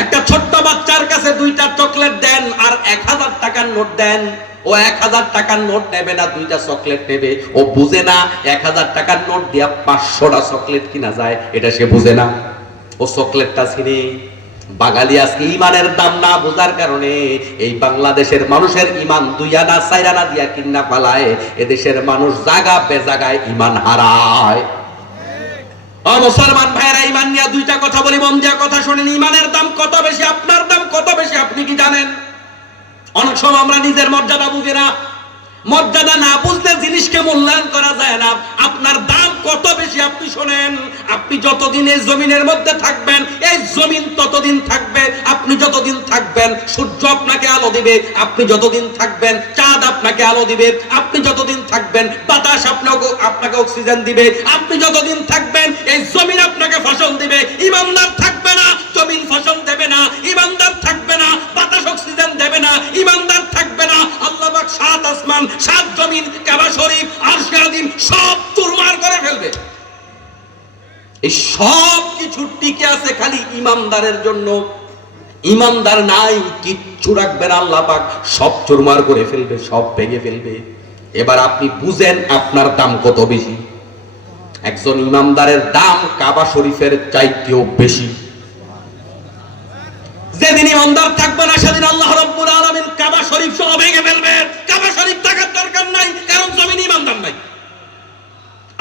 একটা ছোট্ট বাচ্চার কাছে 2টা চকলেট দেন আর 1000 টাকার নোট দেন, ও 1000 টাকার নোট নেবে না, 2টা চকলেট নেবে। ও বুঝে না 1000 টাকার নোট দিয়া 500টা চকলেট কিনা যায়, এটা সে বুঝে না। ও চকলেটটা ছিনে। বাঙালি আজকে ঈমানের দাম না বোঝার কারণে এই বাংলাদেশের মানুষের ঈমান 2 আনা 4 আনা দিয়া কিনা পালায়। এদেশের মানুষ জায়গা বেজাগায় ঈমান হারায়। ও মুসলমান ভাইরা, ঈমান নিয়ে 2টা কথা বলি, মন দিয়া কথা শুনেন। ঈমানের দাম কত বেশি, আপনার দাম কত বেশি আপনি কি জানেন? অনেক সময় আমরা নিজের মর্যাদা বুঝি না। মর্যাদা না বুঝলে জিনিসকে মূল্যায়ন করা যায় না। আপনার দাম কত বেশি আপনি শোনেন। আপনি যতদিন এই জমিনের মধ্যে থাকবেন, এই জমিন ততদিন থাকবে। আপনি যতদিন থাকবেন সূর্য আপনাকে আলো দিবে, আপনি যতদিন থাকবেন চাঁদ আপনাকে আলো দিবে, আপনি যতদিন থাকবেন বাতাস আপনাকে অক্সিজেন দিবে, আপনি যতদিন থাকবেন এই জমিন আপনাকে ফসল দিবে। ইমানদার থাকবে না, জমিন ফসল দেবে না। ইমানদার থাকবে না, বাতাস অক্সিজেন দেবে না। ইমানদার থাকবে না, আল্লাহ পাক 7 আসমান 7 জমিন কাবা শরীফ আরশে আযীম সব চুরমার করে ফেলবে। এই সব কিছু টিকে আছে খালি ইমানদারের জন্য। ইমানদার নাই, কিচ্ছু রাখবে না, আল্লাহ পাক সব চুরমার করে ফেলবে, সব ভেঙে ফেলবে। এবার আপনি বুঝেন আপনার দাম কত বেশি। একজন ইমানদারের দাম কাবা শরীফের চাইতেও বেশি। যেদিন ইমানদার থাকবে না সেদিন আল্লাহ রাব্বুল আলামিন কাবা শরীফ সহ ভেঙে ফেলবে। কাবা শরীফ থাকার দরকার নাই, কারণ জমিন ইমানদার নাই।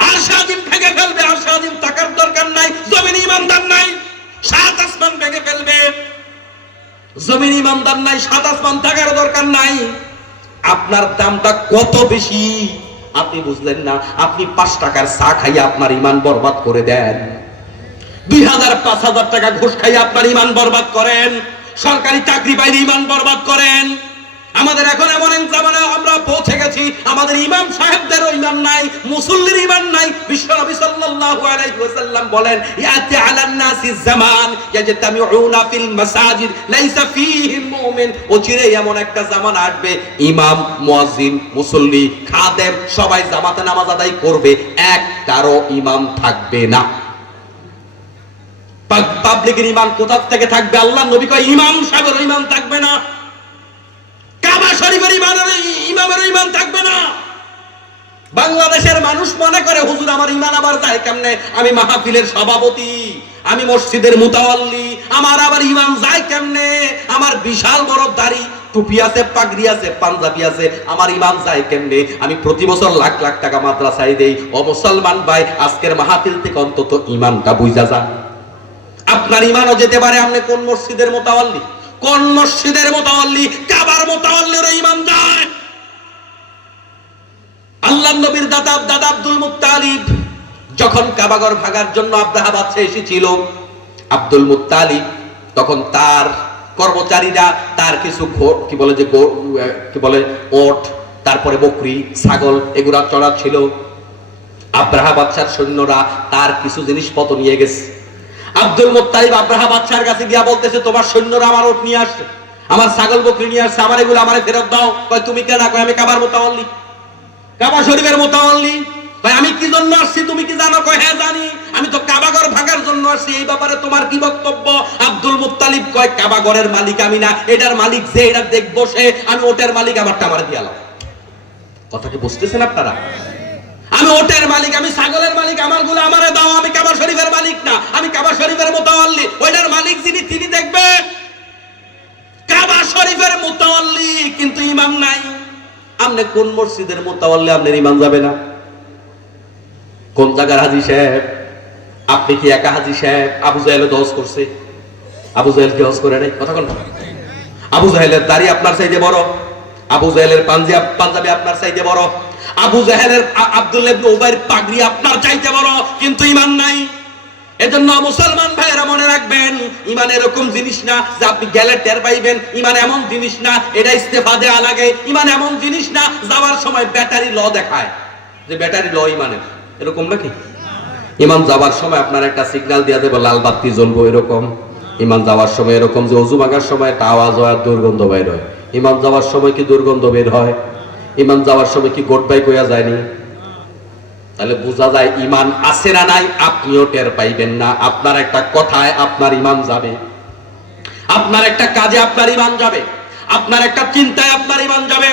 আরশে আযীম ভেঙে ফেলবে, আরশে আযীম থাকার দরকার নাই, জমিন ইমানদার নাই। 7 আসমান ভেঙে ফেলবে, জমিন ইমানদার নাই, 7 আসমান থাকার দরকার নাই। আপনার দামটা কত বেশি আপনি বুঝলেন না। আপনি 5 টাকার চা খাইয়া আপনার ঈমান বরবাদ করে দেন। 2000 5000 টাকা ঘুষ খাইয়া আপনার ঈমান বরবাদ করেন। সরকারি চাকরি পাইলে ঈমান বরবাদ করেন। আমাদের এখন এমন এক জামানায় আমরা পৌঁছে গেছি, আমাদের ইমাম সাহেবদেরও ঈমান নাই, মুসল্লির ঈমান নাই। বিশ্বনবী সাল্লাল্লাহু আলাইহি ওয়াসাল্লাম বলেন, ইয়াতি আলান নাসি জামান ইয়াজতামিউনা ফিল মাসাজিদ লাইসা ফীহিম মুমিন। অচিরে এমন একটা জামানা আসবে, ইমাম, মুয়াজ্জিন, মুসল্লি, খাদেম সবাই জামাতে নামাজ আদায় করবে, একটারও ইমাম থাকবে না। পাবলিকের ঈমান কোথা থেকে থাকবে? আল্লাহ নবী কয় ইমাম সাহেবের ঈমান থাকবে না, কাবা শরীফের ইমামের ঈমান থাকবে না। বাংলাদেশের মানুষ মনে করে হুজুর আমার ঈমান আবার যায় কেমনে? আমি মাহফিলের সভাপতি, আমি মসজিদের মুতাওয়াল্লি, আমার আবার ঈমান যায় কেমনে? আমার বিশাল বড় দাড়ি, টুপি আছে, পাগড়ি আছে, পাঞ্জাবি আছে, আমার ঈমান যায় কেমনে? আমি প্রতি বছর লাখ লাখ টাকা মাদ্রাসায় দেই। ও মুসলমান ভাই, আজকের মাহফিল থেকে অন্তত ঈমানটা বুঝা যান। আপনার ঈমানও যেতে পারে আপনি কোন মসজিদের মুতাওয়াল্লি, কোন মসজিদের মুতাওয়াল্লি, কাবার মুতাওয়াল্লির ঈমান যায়। আল্লাহর নবীর দাদা আব্দুল মুত্তালিব যখন কাবাঘর ভাগার জন্য আব্রাহা বাদশা এসেছিল, আব্দুল মুত্তালিব তখন তার কর্মচারীরা তার কিছু কি বলে ওট, তারপরে বকরি, ছাগল এগুলা চড়াচ্ছিল। আব্রাহা বাদশার সৈন্যরা তার কিছু জিনিসপত্র নিয়ে গেছে। আব্দুল মুত্তালিব আব্রাহা বাদশার কাছে গিয়া বলতেছে, তোমার সৈন্যরা আমার ওট নিয়ে আসছে, আমার ছাগল বকরি নিয়ে আসছে, আমার এগুলো আমারে ফেরত দাও। কয় তুমি কেন? কয় আমি কাবার মুতাওয়াল্লি, কাবা শরীফের মুতাওয়াল্লি। কয় আমি কি জন্য আসছি তুমি কি জানো? কয় হ্যাঁ জানি, আমি তো কাবাঘর ভাগার জন্য আসছি, এই ব্যাপারে তোমার কি বক্তব্য? আব্দুল মুত্তালিব কয়, কাবাঘরের মালিক আমি না, এটার মালিক যে, এটা দেখবো সে, আমি ওটের মালিক, আমারটা আমার দিয়ালাম। কথা কি বুঝতেছেন আপনারা? আমি ওটের মালিক, আমি ছাগলের মালিক, আমার গুলো আমারে দাও, আমি কাবা শরীফের মালিক না, আমি কাবা শরীফের মুতাওয়াল্লি। ওইটার মালিক যিনি তিনি দেখবে। কাবা শরীফের মুতাওয়াল্লি কিন্তু ইমাম নাই। আপনি কোন মসজিদের মুতাওয়াল্লি, আপনার ইমাম যাবে না? কোন জায়গার হাজী সাহেব? আপনি কি একা হাজী সাহেব? আবু জাহেল হজ করছে, আবু জাহেল কি হজ করে নাই? কথা কোন? আবু জাহেলের দাড়ি আপনার চাইতে বড়, আবু জাহেলের পাঞ্জাবি আপনার চাইতে বড়, আবু জাহেলের আব্দুল্লাহ ইবনে উবাইর পাগড়ি আপনার চাইতে বড়, কিন্তু ঈমান নাই। এজন্য মুসলমান ভাইরা মনে রাখবেন, ঈমান এরকম জিনিস না যে আপনি গেলে টের পাইবেন। ঈমান এমন জিনিস না এটা ইস্তেফা দেয়া লাগে। ঈমান এমন জিনিস না যাওয়ার সময় ব্যাটারি ল দেখায় যে ব্যাটারি ল ঈমানের, এরকম নাকি? ঈমান যাওয়ার সময় আপনার একটা সিগন্যাল দিয়ে দেবে, লাল বাতি জ্বলবো, এরকম। ঈমান যাওয়ার সময় এরকম যে ওযু ভাঙার সময় একটা আওয়াজ হয়, দুর্গন্ধ বের হয়। ঈমান যাওয়ার সময় কি দুর্গন্ধ বের হয়? ঈমান যাওয়ার সময় কি গোট বাই কইয়া যায়নি? তাহলে বোঝা যায় ঈমান আছে না নাই আপনিও টের পাইবেন না। আপনার একটা কথায় আপনার ঈমান যাবে, আপনার একটা কাজে আপনার ঈমান যাবে, আপনার একটা চিন্তায় আপনার ঈমান যাবে,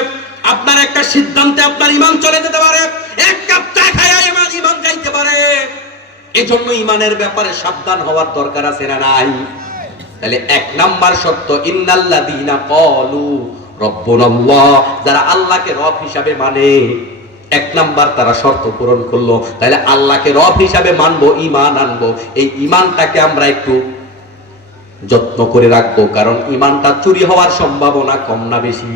আপনার একটা সিদ্ধান্তে আপনার ঈমান চলে যেতে পারে, এক কাপ চা খায়া ঈমান যাইতে পারে। এজন্য ঈমানের ব্যাপারে সাবধান হওয়ার দরকার আছে না নাই? তাহলে এক নাম্বার শর্ত, ইন্নাল্লাযীনা ক্বালু রব্বুনাল্লাহ, যারা আল্লাহকে রব হিসাবে মানে, এক নাম্বার তারা শর্ত পূরণ করলো। তাহলে আল্লাহকে রব হিসাবে মানবো, ঈমান আনবো। এই ঈমানটাকে আমরা একটু যত্ন করে রাখবো, কারণ ঈমানটা চুরি হওয়ার সম্ভাবনা কম না বেশি?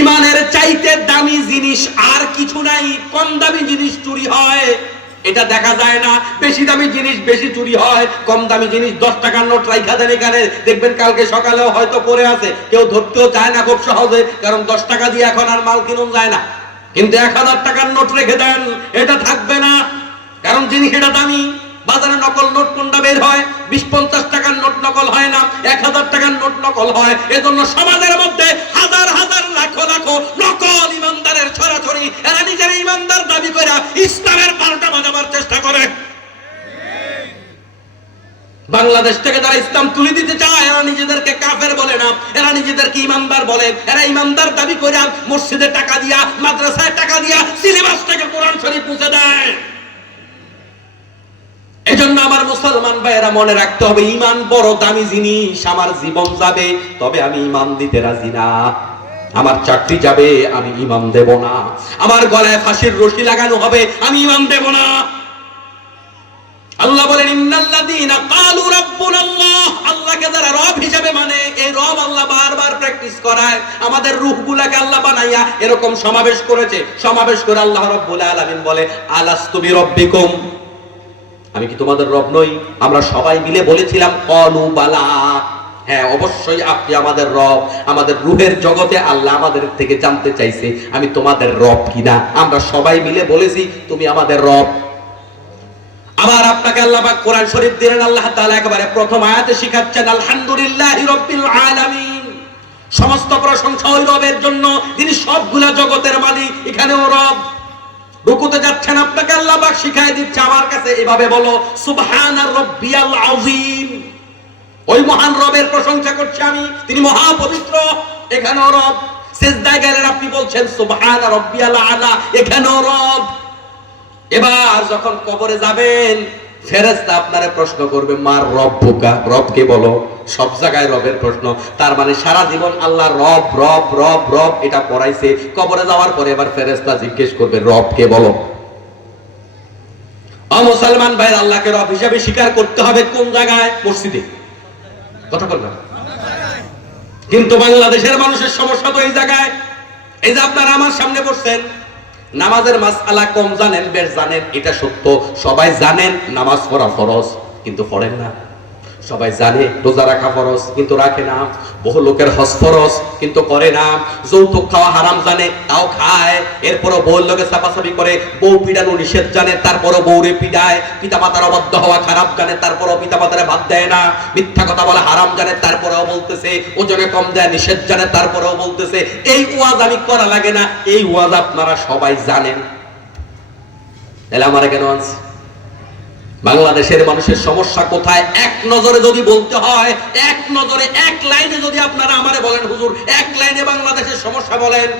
ঈমানের চাইতে দামি জিনিস আর কিছু নাই। কম দামি জিনিস চুরি হয়, এটা দেখা যায় না। বেশি দামি জিনিস বেশি চুরি হয়, কম দামি জিনিস 10 টাকার নোট রাইখা দেন এখানে, দেখবেন কালকে সকালেও হয়তো পড়ে আছে, কেউ ধরতেও চায় না খুব সহজে, কারণ 10 টাকা দিয়ে এখন আর মাল কিনুন যায় না। কিন্তু 1000 টাকার নোট রেখে দেন, এটা থাকবে না, কারণ জিনিস এটা দামি। বাজারে নকল নোট কোনটা বের হয়? 20-50 টাকার নোট নকল হয় না, 1000 টাকার নোট নকল হয়। এজন্য সমাজের মধ্যে হাজার হাজার লাখো লাখো নকল ইমানদারের ছড়াছড়ি। এরা নিজের ইমানদার দাবি করে ইসলামের পাল্টা বাজাবার চেষ্টা করে। বাংলাদেশ থেকে যারা ইসলাম তুলে দিতে চায়, এরা নিজেদেরকে কাফের বলে না, এরা নিজেদেরকে ইমানদার বলে। এরা ইমানদার দাবি করে মসজিদে টাকা দিয়া, মাদ্রাসায় টাকা দিয়া সিলেবাস থেকে কোরআন শরীফ মুছে দেয়। এজন্য আমার মুসলমান ভাইয়েরা মনে রাখতে হবে, ঈমান বড় দামি জিনিস। আমার জীবন যাবে তবে আমি ঈমান দিতে রাজি না। আমার চাকরি যাবে আমি ঈমান দেব না। আমার গলায় ফাঁসির রশি লাগানো হবে, আমি ঈমান দেব না। আল্লাহ বলেন, ইন্নাল্লাযীনা ক্বালু রাব্বুনাল্লাহ, আল্লাহকে যারা রব হিসেবে মানে, এই রব আল্লাহ বারবার প্র্যাকটিস করায়। আমাদের রূহগুলাকে আল্লাহ বানাইয়া এরকম সমাবেশ করেছে। সমাবেশ করে আল্লাহ রাব্বুল আলামিন বলে, আলাস্তু বিরাব্বিকুম, আমি কি তোমাদের রব নই? আমরা সবাই মিলে বলেছিলাম ক্বালু বালা, হ্যাঁ অবশ্যই আপনি আমাদের রব। আমাদের রূহের জগতে আল্লাহ আমাদের থেকে জানতে চাইছে আমি তোমাদের রব কিনা। আমরা সবাই মিলে বলেছি তুমি আমাদের রব। আবার আপনাকে আল্লাহ পাক কোরআন শরীফ দিলেন, আল্লাহ তাআলা একেবারে প্রথম আয়াতে শিখাচ্ছেন, আলহামদুলিল্লাহি রাব্বিল আলামিন, সমস্ত প্রশংসা ওই রবের জন্য যিনি সবগুলা জগতের মালিক। এখানেও রব। রুকুতে যাচ্ছেন, আপনাকে আল্লাহ পাক শিখায় দিচ্ছে, আমার কাছে এভাবে বলো, সুবহানা রাব্বিয়াল আযীম, ওই মহান রবের প্রশংসা করছি আমি, তিনি মহা পবিত্র। এখানেও রব। সিজদায় গেলেন, আপনি বলছেন সুবহানা রাব্বিয়াল আলা, এখানেও রব। এবার যখন কবরে যাবেন, ফেরেশতা আপনারে প্রশ্ন করবে, মার রব্বুকা, রবকে বলো। সব জায়গায় রবের প্রশ্ন। তার মানে সারা জীবন আল্লাহ রব রব রব রব এটা পড়াইছে। কবরে যাওয়ার পরে এবার ফেরেশতা জিজ্ঞেস করবে, রবকে বলো। মুসলমান ভাই, আল্লাহকে রব হিসেবে স্বীকার করতে হবে কোন জায়গায়? মসজিদে। কথা বলবেন। কিন্তু বাংলাদেশের মানুষের সমস্যা তো এই জায়গায়। এই যে আপনারা আমার সামনে বসছেন, নামাজের মাসআলা কম জানেন, বেশ জানেন, এটা সত্য। সবাই জানেন নামাজ পড়া ফরজ, কিন্তু পড়েন না। সবাই জানে রোজা রাখা ফরজ, কিন্তু রাখে না। বহু লোকের হজ ফরজ, কিন্তু করে না। যৌতুক খাওয়া হারাম জানে, তাও খায়। এরপরও বউর লোকে চাপাচাপি করে। বউ পিটানো নিষেধ জানে, তারপরও বউরে পিটায়। পিতা মাতার অবাধ্য হওয়া খারাপ জানে, তারপরও পিতা মাতারে ভাত দেয় না। মিথ্যা কথা বলা হারাম জানে, তারপরেও বলতেছে। ওজনে কম দেয় নিষেধ জানে, তারপরেও বলতেছে। এই ওয়াজ আমি করা লাগে না, এই ওয়াজ আপনারা সবাই জানেন। তাহলে আমারে কেন আনছে? বাংলাদেশের মানুষের সমস্যা কোথায় এক নজরে যদি বলতে হয়, এক নজরে এক লাইনে যদি আপনারা আমারে বলেন, হুজুর এক লাইনে বাংলাদেশের সমস্যা বলেন।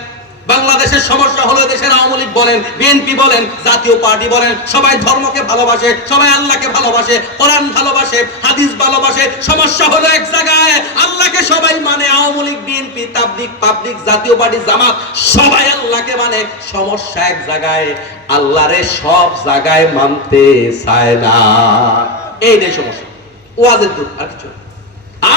বাংলাদেশের সমস্যা হলো দেশের আওয়ামী লীগ বলেন, বিএনপি বলেন, জাতীয় পার্টি বলেন, সবাই ধর্মকে ভালোবাসে, সবাই আল্লাহকে ভালোবাসে, কোরআন ভালোবাসে, হাদিস ভালোবাসে। সমস্যা হলো এক জায়গায়, আল্লাহকে সবাই মানে। আওয়ামী লীগ, বিএনপি, তাবলীগ, পাবলিক, জাতীয় পার্টি, জামাত সবাই আল্লাহকে মানে। সমস্যা এক জায়গায়, আল্লাহরে সব জায়গায় মানতে চায় না। এইটাই সমস্যা। ওয়াজের দূর, আর কিছু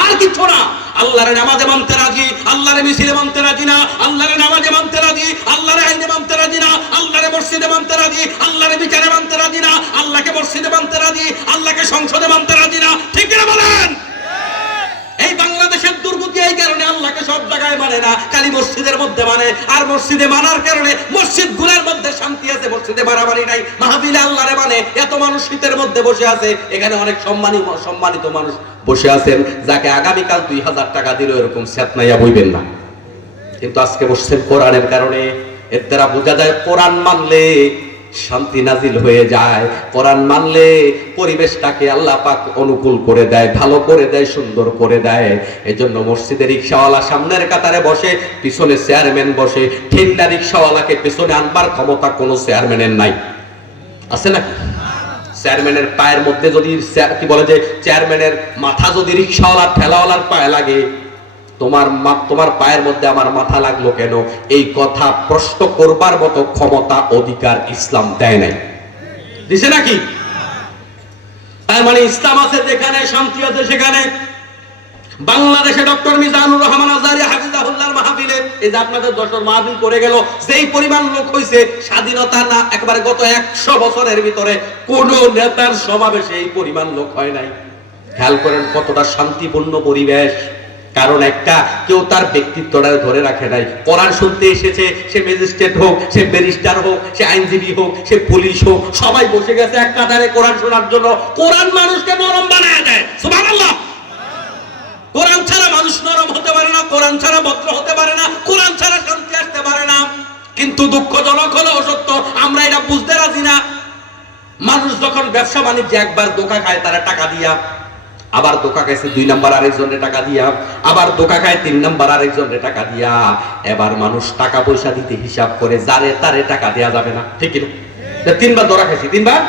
আর কিছু না। আল্লাহরে নামাজে মানতে রাজি, আল্লাহরে মিছিলে মানতে রাজি না। আল্লাহরে নামাজে মানতে রাজি, আল্লাহরে আইনে মানতে রাজি না। আল্লাহরে মসজিদে মানতে রাজি, আল্লাহরে বিচারে মানতে রাজি না। আল্লাহকে মসজিদে মানতে রাজি, আল্লাহকে সংসদে মানতে রাজি না। ঠিক না বলেন? এই বাংলাদেশের দুর্গতি এই কারণে, আল্লাহকে সব জায়গায় মানে না, খালি মসজিদের মধ্যে মানে। আর মসজিদে মানার কারণে মসজিদ গুলার মধ্যে শান্তি আছে, মসজিদে মারামারি নাই। মাহফিলে আল্লাহরে মানে। এত মানুষ শীতের মধ্যে বসে আছে, এখানে অনেক সম্মানিত মানুষ বসে আছেন, যাকে আগামীকাল 2000 টাকা দিল এরকম চেতনাইয়া বইবেন না। কিন্তু আজকে বসছেন কোরআনের কারণে। এর দ্বারা বোঝা যায় কোরআন মানলে শান্তি নাজিল হয়ে যায়। কোরআন মানলে পরিবেশটাকে আল্লাহ পাক অনুকূল করে দেয়, ভালো করে দেয়, সুন্দর করে দেয়। এজন্য মসজিদে রিকশাওয়ালা সামনের কাতারে বসে, পিছনে চেয়ারম্যান বসে। ঠেল্লা রিকশাওয়ালাকে পিছনে আনবার ক্ষমতা কোনো চেয়ারম্যানের নাই, আছে নাকি? চেয়ারম্যানের পায়ের মধ্যে যদি কি বলে যে চেয়ারম্যানের মাথা যদি রিকশাওয়ালা ঠেলাওয়ালার পায়ে লাগে, তোমার পায়ের মধ্যে আমার মাথা লাগলো কেন? এই কথা প্রশ্ন করবার মতো ক্ষমতা, অধিকার ইসলাম দেয় নাই। দিছে নাকি? তার মানে ইসলাম আছে যেখানে, শান্তি আছে সেখানে। বাংলাদেশে ডক্টর মিজানুর রহমান আজহারী হাফিজাহুল্লাহর মাহফিলে, এই যে আপনাদের যশোর মাহফিল করে গেল, যেই পরিমাণ লোক হইছে, স্বাধীনতা না একবারে গত 100 বছরের ভিতরে কোন নেতার সমাবেশে এই পরিমাণ লোক হয় নাই। খেয়াল করেন কতটা শান্তিপূর্ণ পরিবেশ। কারণ একটা কেউ তার ব্যক্তিত্বটা ধরে রাখে নাই। কোরআন শুনতে এসেছে, সে ম্যাজিস্ট্রেট হোক, সে ব্যারিস্টার হোক, সে আইনজীবী হোক, সে পুলিশ হোক, সবাই বসে গেছে এক কাতারে কোরআন শোনার জন্য। কোরআন মানুষকে নরম বানায় দেয়। সুবহানাল্লাহ। কোরআন ছাড়া মানুষ নরম হতে পারে না, কোরআন ছাড়া ভদ্র হতে পারে না, কোরআন ছাড়া শান্তি আসতে পারে না। কিন্তু দুঃখজনক হলো সত্য, আমরা এটা বুঝতে রাজি না। মানুষ যখন ব্যবসা বাণিজ্যে একবার ধোঁকা খায়, তারা টাকা দিয়া, আবার ধোঁকা খাইছে 2 নাম্বার আরেকজনের টাকা দিয়া, আবার ধোঁকা খায় 3 নাম্বার আরেকজনের টাকা দিয়া। এবার মানুষ টাকা পয়সা দিতে হিসাব করে, যারে তারে টাকা দেয়া যাবে না। ঠিক না? 3 বার ধরা খাইছি, 3 বার।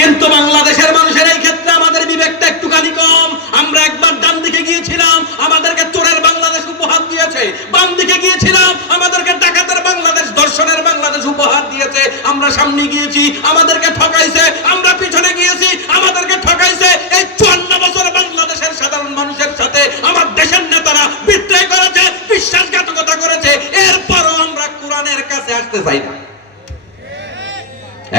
কিন্তু বাংলাদেশের মানুষের এই ক্ষেত্রে আমাদের বিবেকটা একটুখানি কম। আমরা একবার ডান দিকে গিয়েছিলাম, আমাদেরকে চোরের বাংলাদেশ উপহার দিয়েছে। বাম দিকে গিয়েছিলাম, আমাদেরকে ডাকাতের বাংলাদেশ, ধর্ষণের বাংলাদেশ উপহার দিয়েছে। আমরা সামনে গিয়েছি, আমাদেরকে ঠকাইছে। আমরা পিছনে গিয়েছি, আমাদেরকে ঠকাইছে। এই 54 বছর বাংলাদেশের সাধারণ মানুষের সাথে আমার দেশের নেতারা বিদ্রোহ করেছে, বিশ্বাসঘাতকতা করেছে। এরপরও আমরা কোরআনের কাছে আসতে চাই না।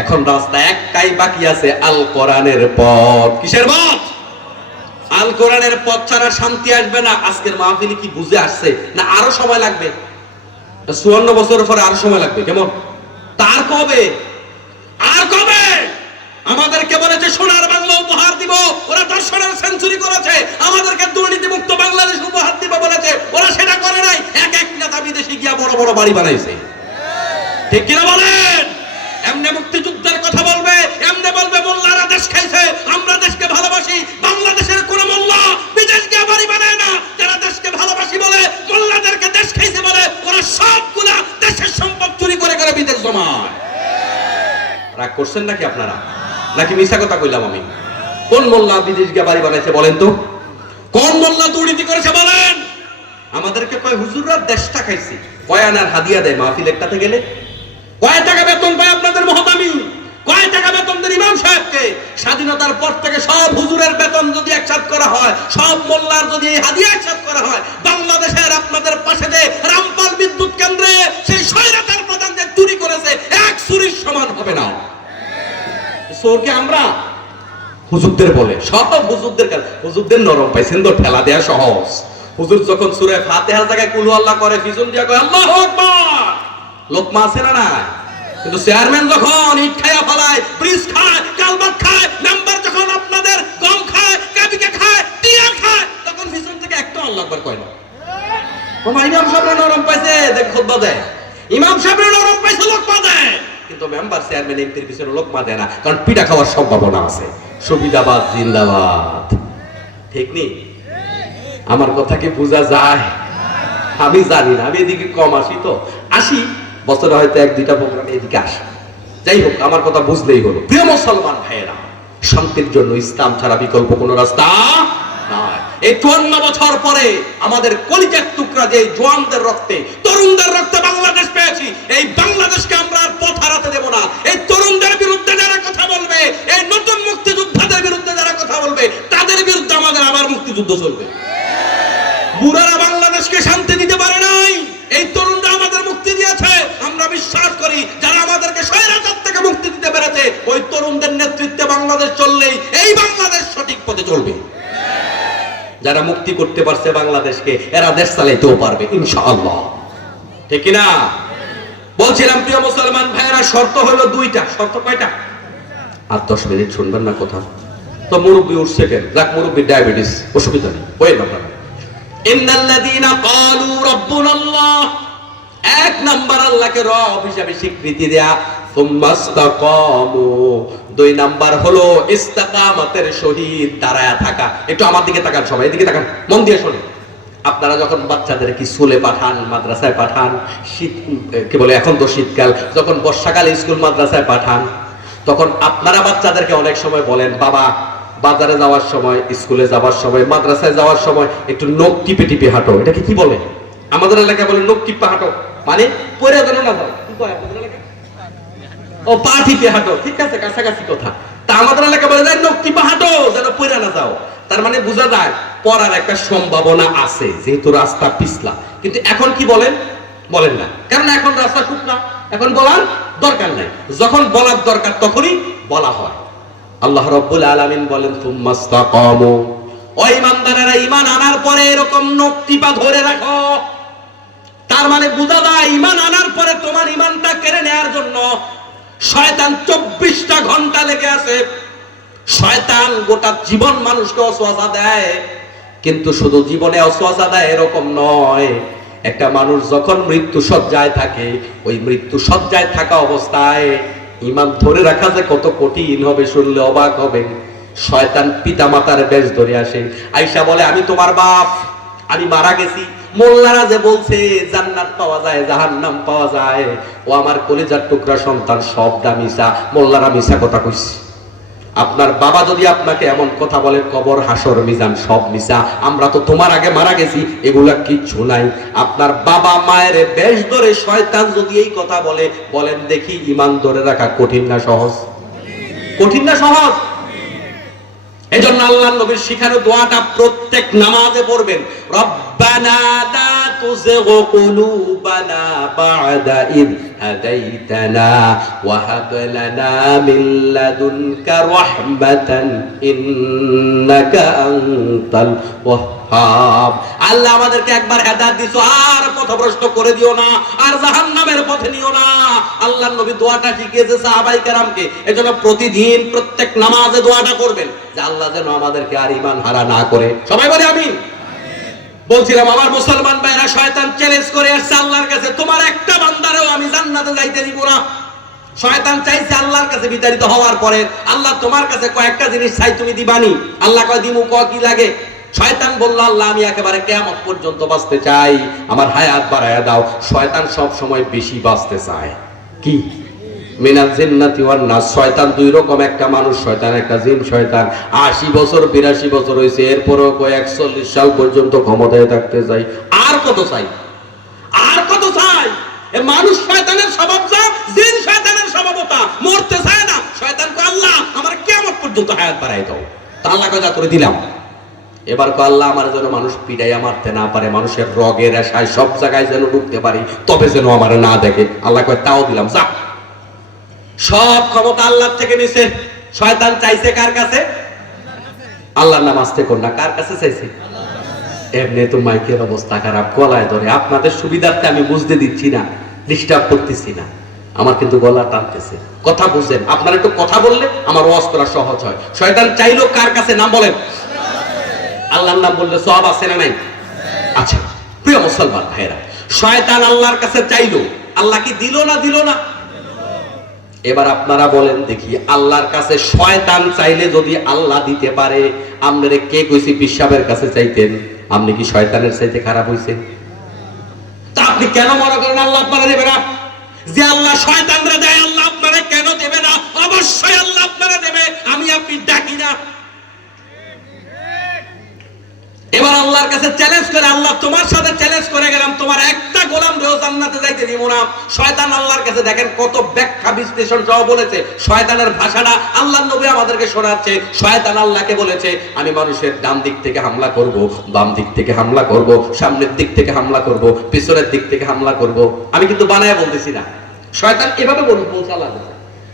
এখন রাস্তা একটাই বাকি আছে, আল কোরআনের পথ। কিসের পথ? আল কোরআনের পথ ছাড়া শান্তি আসবে না। আজকের মাহফিলে কি বুঝে আসছে না আরো সময় লাগবে? 54 বছর পরে আরো সময় লাগবে। কেমন? তার কবে? আর কবে? আমাদেরকে বলেছে সোনার বাংলা উপহার দিব, ওরা দর্শনের সেঞ্চুরি করেছে। আমাদেরকে দুর্নীতি মুক্ত বাংলাদেশ উপহার দিব বলেছে, ওরা সেটা করে নাই। এক নেতা বিদেশে গিয়া বড় বড় বাড়ি বানাইছে। ঠিক কিনা বলেন? এমনি মুক্তিযুদ্ধের কথা বলবে, এমনি বলবে মোল্লারা দেশ খাইছে, আমরা দেশকে ভালোবাসি। বাংলাদেশের কোন মোল্লা বিদেশ গিয়ে বাড়ি বানায় না। যারা দেশকে ভালোবাসি বলে, মোল্লাদেরকে দেশ খাইছে বলে, ওরা সবগুলা দেশের সম্পদ চুরি করে করে বিদেশ জমায়। রাগ করছেন নাকি আপনারা? নাকি মিছা কথা কইলাম আমি? কোন মোল্লা বিদেশ গিয়ে বাড়ি বানাইছে বলেন তো? কোন মোল্লা দুর্নীতি করেছে বলেন? আমাদেরকে কয় হুজুররা দেশটা খাইছে। কয় আনার হাদিয়া দেয় মাহফিল একটাতে গেলে? কয় টাকা বেতন পায় আপনাদের মহতামি? কয় টাকা বেতন দেন ইমাম সাহেবকে? স্বাধীনতার পর থেকে সব হুজুরের বেতন যদি একসাথ করা হয়, সব মোল্লার যদি এই হাদিয়া একসাথ করা হয়, বাংলাদেশের আপনাদের পাশে যে রামপাল বিদ্যুৎ কেন্দ্রে সেই স্বৈরাচার প্রধান যে চুরি করেছে এক চুরির সমান হবে না। চোরকে আমরা হুজুরদের বলে, সব হুজুরদের কাছে। হুজুরদের নরম পাইছেন তো, ঠেলা দেয়া সহজ। হুজুর যখন সূরা ফাতিহার জায়গায় কুল আল্লাহ করে, পিছন দিয়া কয় আল্লাহু আকবার, লোকমা আছে না না? কিন্তু চেয়ারম্যান যখন ইট খায়া ফেলায়, ব্রিজ খায়, কালভার্ট খায়, মেম্বার যখন আপনাদের গম খায়, কাবিকে খায়, টিয়া খায়, তখন পিছন থেকে একটা আল্লাহু আকবার কয় না। ইমাম সাহেবরা নরম পাইছে, দেখ খুতবা দেয়। ইমাম সাহেবরা নরম পাইছে, লোকমা দেয়। কিন্তু মেম্বার চেয়ারম্যান এমপির পিছনে লোকমা দেয় না, কারণ পিঠা খাওয়ার সম্ভাবনা আছে। সুবিধাবাদ জিন্দাবাদ, ঠিক নেই? আমার কথা কি বোঝা যায়? আমি জানি না, আমি এদিকে কম আসি তো, আসি বছরে হয়তো এক দুইটা প্রোগ্রামে এদিকে আসি। যাই হোক, আমার কথা বুঝলেই হলো। প্রিয় মুসলমান ভাইয়েরা, শান্তির জন্য ইসলাম ছাড়া বিকল্প কোনো রাস্তা নয়। এই 54 বছর পরে আমাদের কলিজার টুকরা যে জওয়ানদের রক্তে, তরুণদের রক্তে বাংলাদেশ পেয়েছি, এই বাংলাদেশকে আমরা আর পথ হারাতে দেব না। এই তরুণদের বিরুদ্ধে যারা কথা বলবে, এই নতুন মুক্তিযোদ্ধাদের বিরুদ্ধে যারা কথা বলবে, তাদের বিরুদ্ধে আমাদের আবার মুক্তিযুদ্ধ চলবে। বুড়ারা বাংলাদেশকে শান্তি দিতে পারে নাই, এই তরুণরা আমাদের মুক্তি দিয়েছে। আমরা বিশ্বাস করি যারা আমাদেরকে স্বৈরাচার থেকে মুক্তি দিতে পেরেছে, ওই তরুণদের নেতৃত্বে বাংলাদেশ চললেই এই বাংলাদেশ সঠিক পথে চলবে। যারা মুক্তি করতে পারছে বাংলাদেশকে, এরা দেশ চালাইতেও পারবে ইনশাআল্লাহ, ঠিক না? বলছিলাম প্রিয় মুসলমান ভাইয়েরা, শর্ত হলো দুইটা। শর্ত কয়টা? আর 10 মিনিট শুনবেন না কথা? তো মুরব্বী উঠছে কেন? যাক, মুরব্বী ডায়াবেটিস, অসুবিধা নেই, ওই ব্যাপার। ইন্নাল্লাযীনা ক্বালু রাব্বুনাল্লাহ, এক নাম্বার আল্লাহকে রব হিসেবে স্বীকৃতি দেয়া। সুম্মাস্তাকামু, 2 নাম্বার হলো ইস্তিকামাতের সহিত দাঁড়ায়া থাকা। একটু আমার দিকে তাকান, সবাই এদিকে তাকান, মন দিয়ে শুনুন। আপনারা যখন বাচ্চাদেরকে স্কুলে পাঠান, মাদ্রাসায় পাঠান, শীত কি বলে, এখন তো শীতকাল, যখন বর্ষাকালে স্কুল মাদ্রাসায় পাঠান, তখন আপনারা বাচ্চাদেরকে অনেক সময় বলেন, বাবা বাজারে যাওয়ার সময়, স্কুলে যাওয়ার সময়, মাদ্রাসায় যাওয়ার সময় একটু নখ টিপে টিপে হাঁটো। এটাকে কি বলে? আমাদের এলাকায় বলে নখ টিপে হাঁটো, মানে পরে যেন না যাও। কি কয় আপনাদের এলাকায়? ও, পা টিপে হাঁটো। ঠিক আছে, কাছাকাছি কথা। তা আমাদের এলাকায় বলে যায় নখ টিপে হাঁটো, যেন পরে না যাও। তার মানে বোঝা যায় পড়ার একটা সম্ভাবনা আছে, যেহেতু রাস্তা পিছলা। কিন্তু এখন কি বলেন? বলেন না, কারণ এখন রাস্তা শুকনা, এখন বলার দরকার নাই। যখন বলার দরকার তখনই বলা হয়। আল্লাহ রাব্বুল আলামিন বলেন, সুম্মাস্তাকামু, ও ঈমানদারেরা, ঈমান আনার পরে এরকম নখ টিপা ধরে রাখো। তার মানে বোঝা যায় ঈমান আনার পরে তোমার ঈমানটা কেড়ে নেওয়ার জন্য শয়তান 24টা ঘন্টা লেগে আছে। শয়তান গোটা জীবন মানুষকে অসওয়াসা দেয়, কিন্তু শুধু জীবনে অসওয়াসা দেয় এরকম নয়। একটা মানুষ যখন মৃত্যু সজ্জায় থাকে, ওই মৃত্যু সজ্জায় থাকা অবস্থায় ঈমান ধরে রাখা যে কত কঠিন হবে শুনলে অবাক হবে। শয়তান পিতা মাতার বেশ ধরে আসে, আয়েশা বলে, আমি তোমার বাপ, আমি মারা গেছি। মোল্লারা যে বলছে জান্নাত পাওয়া যায়, জাহান্নাম পাওয়া যায়, ও আমার কলিজার টুকরা সন্তান, সবটা মিছা। মোল্লারা মিছা কথা কইছে। আপনার বাবা যদি আপনাকে এমন কথা বলে, কবর, হাসর, মিজান সব মিছা, আমরা তো তোমার আগে মারা গেছি, এগুলা কিচ্ছু নাই। আপনার বাবা মায়ের বেশ ধরে শয়তান যদি এই কথা বলে, বলেন দেখি ঈমান ধরে রাখা কঠিন না সহজ? কঠিন না সহজ? এজন্য আল্লাহর নবীর শিখানো দোয়াটা প্রত্যেক নামাজে পড়বেন, রব্বানা লা তুযিগ কুলুবানা বা'দা ইয হাদাইতানা ওয়া হাব লানা মিন লাদুনকা রাহমাতান ইন্নাকা আনতাল ওয়াহ্হাব। আল্লাহ আমাদেরকে একবার হেদায়েত দিছো, আর পথভ্রষ্ট করে দিও না, আর জাহান্নামের পথে নিও না। আল্লাহর নবী দোয়াটা শিখিয়েছে সাহাবায়ে কেরামকে। এজন্য প্রতিদিন প্রত্যেক নামাজে দোয়াটা করবেন যে আল্লাহ যেন আমাদেরকে আর ঈমান হারা না করে। সবাই বলে আমিন। বলছিলাম আমার মুসলমান ভাইরা, শয়তান চ্যালেঞ্জ করে আসছে আল্লাহর কাছে, তোমার একটা বান্দারেও আমি জান্নাতে যাইতে দিব না। শয়তান চাইছে আল্লাহর কাছে বিতাড়িত হওয়ার পরে, আল্লাহ তোমার কাছে কয়েকটা জিনিস চাই, তুমি দিবানি? আল্লাহ কয় দিমু। কি লাগে? শয়তান বলল, আল্লাহ আমি একেবারে কিয়ামত পর্যন্ত বাঁচতে চাই, আমার হায়াত বাড়ায়া দাও। শয়তান সব সময় বেশি বাঁচতে চায়। কি? মিনাল জিন্নাতি ওয়ান নাস। শয়তান দুই রকম, একটা মানুষ শয়তান, একটা জিন শয়তান। 80 বছর 82 বছর হয়েছে, এরপরও 41 সাল পর্যন্ত ক্ষমতায় থাকতে চাই। আর কত চাই? আর কত চাই? এ মানুষ শয়তানের স্বভাব যা, জিন শয়তানের স্বভাব তা, মরতে চায় না। শয়তান কয়, আল্লাহ আমার কিয়ামত পর্যন্ত হায়াত বাড়াই দাও। তা আল্লাহ কয়, যা করে দিলাম। এবার কো আল্লাহ আমার যেন মানুষ পিটাইয়া মারতে না পারে, মানুষের রগের আশায় সব জায়গায় যেন ঢুকতে পারি, তবে যেন আমার না দেখে। আল্লাহ কয় তাও দিলাম, যা। সব ক্ষমতা আল্লাহ থেকে নিছে। শয়তান চাইছে কার কাছে? আল্লাহর নাম আস্তে কর না, কার কাছে চাইছে? এমনি তো মাইকের অবস্থা খারাপ, গলায় ধরে। আপনাদের সুবিধার্থে আমি বুঝতে দিচ্ছি না, ডিস্টার্ব করতেছি না, আমার কিন্তু গলা টানতেছে। কথা বুঝেন, আপনারা একটু কথা বললে আমার ওয়াজ করা সহজ হয়। শয়তান চাইলো কার কাছে? নাম বলেন। আল্লাহর নাম বললে সওয়াব আছে না নাই? আচ্ছা প্রিয় মুসলমান ভাইরা, শয়তান আল্লাহর কাছে চাইলো, আল্লাহ কি দিল না? দিল না? এবার আপনারা বলেন দেখি, আল্লাহর কাছে শয়তান চাইলে যদি আল্লাহ দিতে পারে, আপনারে কে কইছি পিশাবের কাছে চাইতেন? আপনি কি শয়তানের চাইতে খারাপ হইছেন? তা আপনি কেন মনে করেন আল্লাহ আপনারা দেবে না? যে আল্লাহ শয়তানরা দেয়, আল্লাহ আপনারা কেন দেবে না? অবশ্যই আল্লাহ আপনারা দেবে, আমি আপনি ডাকি না। এবার আল্লাহর কাছে চ্যালেঞ্জ করে, আল্লাহ তোমার সাথে চ্যালেঞ্জ করে গেলাম, তোমার একটা গোলাম রেও জান্নাতে যাইতে দিব না। শয়তান আল্লাহর কাছে দেখেন কত ব্যাখ্যা বিশ্লেষণ সহ বলেছে। শয়তানের ভাষাটা আল্লাহর নবী আমাদেরকে শোনাচ্ছে। শয়তান আল্লাহকে বলেছে, আমি মানুষের ডান দিক থেকে হামলা করব, বাম দিক থেকে হামলা করব, সামনের দিক থেকে হামলা করব, পিছনের দিক থেকে হামলা করব। আমি কিন্তু বানায় বলতেছি না, শয়তান এভাবে বলছে আল্লাহ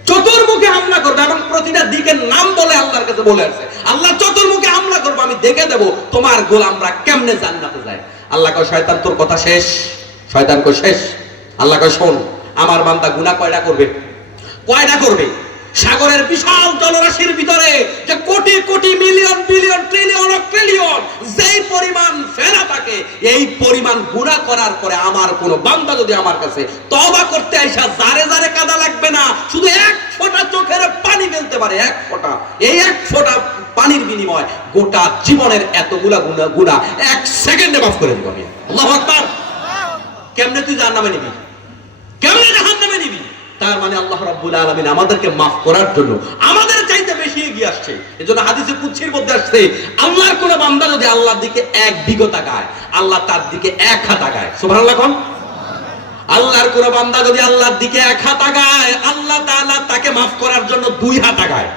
চতুর্মুখে হামলা করবে এবং প্রতিটা দিকের নাম বলে আল্লাহর কাছে বলে আছে, আল্লাহ চতুর্মুখে হামলা করবে, আমি দেখে দেব তোমার গোলামরা কেমনে জান্নাতে যায়। আল্লাহ কয় শয়তান তোর কথা শেষ। শয়তান কয় শেষ। আল্লাহ কয় শোন, আমার বান্দা গুনাহ কয়টা করবে? কয়টা করবে? সাগরের বিশাল জলরাশির ভিতরে যে crore crore million billion trillion of trillion যেই পরিমাণ ফেনা থাকে, এই পরিমাণ গুনাহ করার পরে আমার কোন বান্দা যদি আমার কাছে তওবা করতে আইসা জারে জারে কাদা লাগবে না, শুধু এক ফোঁটা চোখের পানি ফেলতে পারে, এক ফোঁটা, এই এক ফোঁটা পানির বিনিময় গোটা জীবনের এতগুলা গুনাহ এক সেকেন্ডে মাফ করে দিব আমি। আল্লাহু আকবার। কেমনে তুই জাহান্নামে নিবি? কেমনে জাহান্নামে নিবি? তার মানে আল্লাহ রাব্বুল আলামিন আমাদেরকে মাফ করার জন্য আমাদের চাইতে বেশি এগিয়ে আসছে। এজন্য হাদিসে কুদসির মধ্যে আসছে, আল্লাহর কোন বান্দা যদি আল্লাহর দিকে এক বিঘা তাকায়, আল্লাহ তার দিকে এক হাত তাকায়। সুবহানাল্লাহ কোন? আল্লাহর কোন বান্দা যদি আল্লাহর দিকে এক হাত তাকায়, আল্লাহ তাআলা তাকে মাফ করার জন্য দুই হাত তাকায়।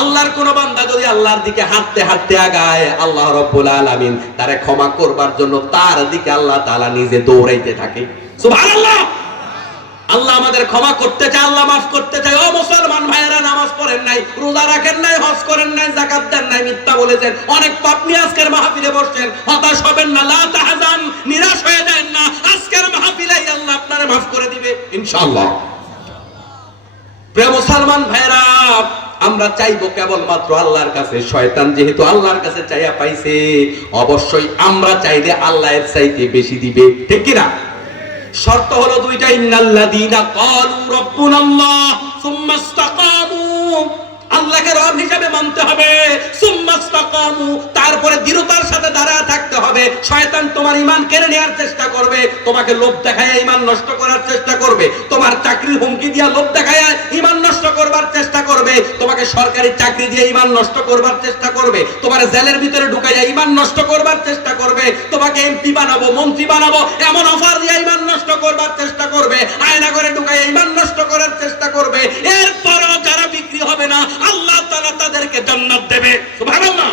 আল্লাহর কোন বান্দা যদি আল্লাহর দিকে হাঁটতে হাঁটতে আগায়, আল্লাহ রাব্বুল আলামিন তারে ক্ষমা করবার জন্য তার দিকে আল্লাহ তাআলা নিজে দৌড়াইতে থাকে। সুবহানাল্লাহ। আল্লাহ আমাদের ক্ষমা করতে চায়, আল্লাহ মাফ করতে চায়। ও মুসলমান ভাইয়েরা, নামাজ পড়েন নাই, রোজা রাখেন নাই, হজ করেন নাই, যাকাত দেন নাই, মিথ্যা বলেছেন, অনেক পাপ নিয়ে আজকের মাহফিলে বসছেন, হতাশ হবেন না, লা তাহজান, নিরাশ হয়ে যান না। আজকের মাহফিলেই আল্লাহ আপনারে মাফ করে দিবে ইনশাআল্লাহ। প্রিয় মুসলমান ভাইয়েরা, আমরা চাইবো কেবলমাত্র আল্লাহর কাছে। শয়তান যেহেতু আল্লাহর কাছে চাইয়া পাইছে, অবশ্যই আমরা চাইলে আল্লাহ এর চাইতে বেশি দিবে, ঠিক কি না? শর্ত হলো দুইটা, ইন্নাল্লাযীনা ক্বালু রাব্বুনাল্লাহ সুম্মা ইসতাকামু, আল্লাহকে রব হিসেবে মানতে হবে, সুম্মা ইসতাকামু, তারপরে দৃঢ়তার সাথে দাঁড়ায় থাকতে হবে। শয়তান তোমার ঈমান কেড়ে নেওয়ার চেষ্টা করবে, তোমাকে লোভ দেখায় ঈমান নষ্ট করার চেষ্টা করবে, তোমার চাকরির হুমকি দিয়া লোভ দেখায় ঈমান নষ্ট করবার চেষ্টা করবে, তোমাকে সরকারি চাকরি দিয়ে ঈমান নষ্ট করবার চেষ্টা করবে, তোমার জেলের ভিতরে ঢুকাইয়া ঈমান নষ্ট করবার চেষ্টা করবে, তোমাকে এমপি বানাবো, মন্ত্রী বানাবো এমন অফার দিয়ে ঈমান নষ্ট করবার চেষ্টা করবে, আয়না করে ঢুকাইয়া ঈমান নষ্ট করার চেষ্টা করবে। এরপরও যারা বিক্রি হবে না, আল্লাহ তাআলা তাদেরকে জান্নাত দেবে। সুবহানাল্লাহ।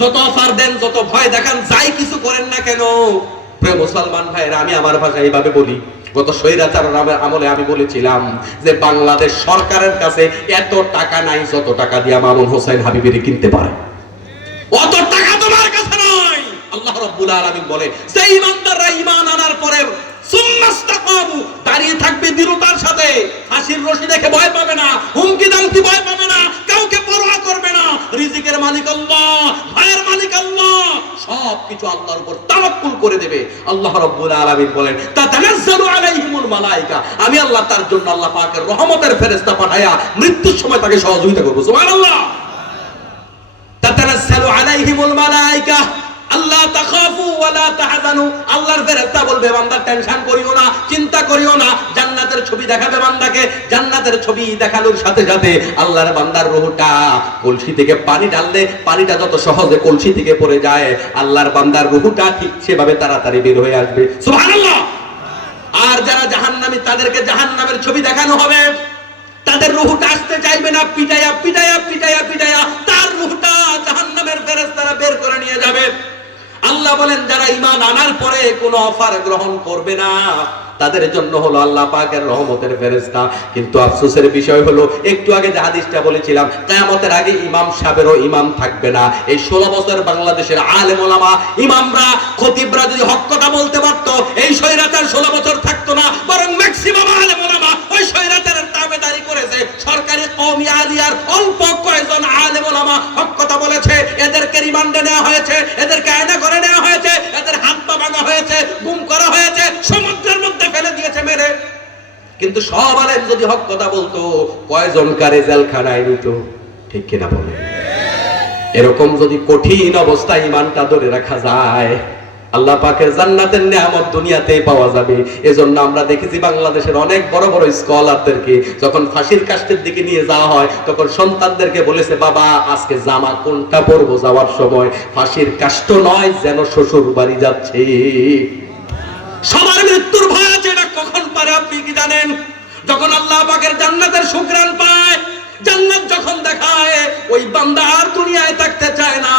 যত অফার দেন, যত ভয় দেখান, যাই কিছু করেন না কেন, প্রিয় মুসলমান ভাইরা, আমি আমার ভাষায় এইভাবে বলি, গত স্বৈরাচারের আমলে আমি বলেছিলাম যে বাংলাদেশ সরকারের কাছে এত টাকা নাই যত টাকা দিয়ে মামুন হোসেন হাবিবের কিনতে পারে, অত টাকা তোমার কাছে নাই। আল্লাহ রাব্বুল আলামিন বলে, সেই ইমানদাররা ঈমান আনার পরে সুম্মাস্তাকামু, দাঁড়িয়ে থাকবে দৃঢ়তার সাথে, ফাঁসির রশি দেখে ভয় পাবে না, হুমকি দামকি ভয় পাবে না, কাউকে পরোয়া করবে না। রিজিকের মালিক আল্লাহ, ভয়ের মালিক আল্লাহ, সবকিছু আল্লাহর উপর তাওয়াক্কুল করে দেবে। আল্লাহ রাব্বুল আলামিন বলেন, তাতানাজ্জালু আলাইহিমুল মালায়েকা, আমি আল্লাহ তার জন্য আল্লাহ পাকের রহমতের ফেরেশতা পাঠায়া মৃত্যুর সময় তাকে সহযোগিতা করব। সুবহানাল্লাহ। তাতানাজ্জালু আলাইহিমুল মালায়েকা আল্লাহ তাখাফু ওয়া লা তাহজানু, আল্লাহর ফেরেশতা বলবে বান্দা টেনশন করিও না, চিন্তা করিও না। জান্নাতের ছবি দেখাবে বান্দাকে, জান্নাতের ছবি দেখানোর সাথে সাথে আল্লাহর বান্দার রূহটা কলসি থেকে পানি ঢাললে পানিটা যত সহজে কলসি থেকে পড়ে যায়, আল্লাহর বান্দার রূহটা ঠিক সেভাবে তাড়াতাড়ি বের হয়ে আসবে। সুবহানাল্লাহ। আর যারা জাহান্নামী, তাদেরকে জাহান্নামের ছবি দেখানো হবে, তাদের রূহটা আসতে চাইবে না, পিটায়া পিটায়া পিটায়া পিটায়া তার রূহটা জাহান্নামের ফেরেশতারা বের আসবে, কোনো অফার গ্রহণ করবে না। তাদের জন্য হলো আল্লাহ পাকের রহমতের ফেরেশতা। কিন্তু আফসোসের বিষয় হলো, একটু আগে যে হাদিসটা বলেছিলাম, কিয়ামতের আগে ইমাম সাহেবেরও ইমাম থাকবে না। এই 16 বছর বাংলাদেশের আলেম ওলামা, ইমামরা, খতিবরা যদি হক কথা বলতে পারতো, এই স্বৈরাচার 16 বছর থাকতো না। বরং ম্যাক্সিমাম আলেম ওলামা ওই স্বৈরাচারের তাবেদারি করেছে। সরকারি কওমি আলিয়ার অল্প কয়েকজন আলেম ওলামা হক কথা বলেছে, এদেরকে রিমান্ডে নেওয়া হয়েছে, এদেরকে আয়না করে নেওয়া হয়েছে, এদের হাত পা ভাঙা হয়েছে, গুম করা হয়েছে, সমুদ্রের মধ্যে ফেলে দিয়েছে মেরে। কিন্তু সব আলেম যদি হক কথা বলতো, কয়জন কারে জেলখানায় নিত? ঠিক কিনা বলে? এরকম যদি কঠিন অবস্থায় ঈমানটা ধরে রাখা যায়, আল্লাহ পাকের জান্নাতের নিয়ামত দুনিয়াতেই পাওয়া যাবে। এজন্য আমরা দেখেছি বাংলাদেশের অনেক বড় বড় স্কলারদেরকে যখন ফাঁসির কাষ্ঠের দিকে নিয়ে যাওয়া হয়, তখন সন্তানদেরকে বলেছে, বাবা আজকে জামা কোনটা পরবো যাওয়ার সময়? ফাঁসির কাষ্ঠ নয়, যেন শ্বশুর বাড়ি যাচ্ছে। সবার মৃত্যুর ভয় আছে, এটা কখন পারে আপনি কি জানেন? যখন আল্লাহ পাকের জান্নাতের সুঘ্রাণ পায়, জান্নাত যখন দেখায়, ওই বান্দা আর দুনিয়ায় থাকতে চায় না।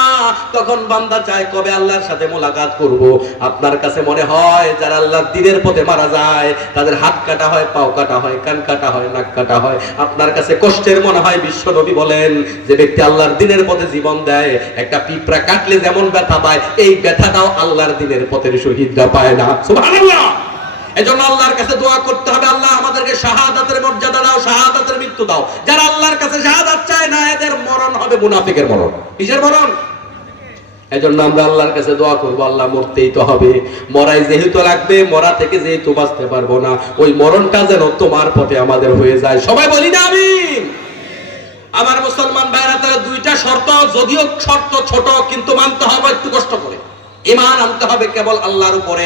তখন বান্দা চায় কবে আল্লাহর সাথে মোলাকাত করব। আপনার কাছে মনে হয় যারা আল্লাহর দ্বীনের পথে মারা যায়, তাদের হাত কাটা হয়, পাও কাটা হয়, কান কাটা হয়, নাক কাটা হয়, আপনার কাছে কষ্টের মনে হয়? বিশ্ব নবী বলেন, যে ব্যক্তি আল্লাহর দ্বীনের পথে জীবন দেয়, একটা পিঁপড়া কাটলে যেমন ব্যথা পায়, এই ব্যথাটাও আল্লাহর দ্বীনের পথের শহীদরা পায় না। সুবহানাল্লাহ। এজন্য আল্লাহর কাছে দোয়া করতে হবে, আল্লাহ আমাদেরকে শাহাদাতের মর্যাদা দাও, শাহাদাতের মৃত্যু দাও। যারা আল্লাহর কাছে শাহাদাত চায় না, এদের মরণ হবে মুনাফিকের মরণ। কিসের মরণ? এজন্য আমরা আল্লাহর কাছে দোয়া করব, আল্লাহ মরতেই তো হবে, মরাই যেহেতু লাগবে, মরা থেকে যেহেতু বাঁচতে পারবো না, ওই মরণটা যেন তোমার পথে আমাদের হয়ে যায়। সবাই বলি না আমিন। আমার মুসলমান ভাইরা, তাহলে দুইটা শর্ত, যদিও শর্ত ছোট, কিন্তু মানতে হবে একটু কষ্ট করে। ঈমান আনতে হবে কেবল আল্লাহর উপরে,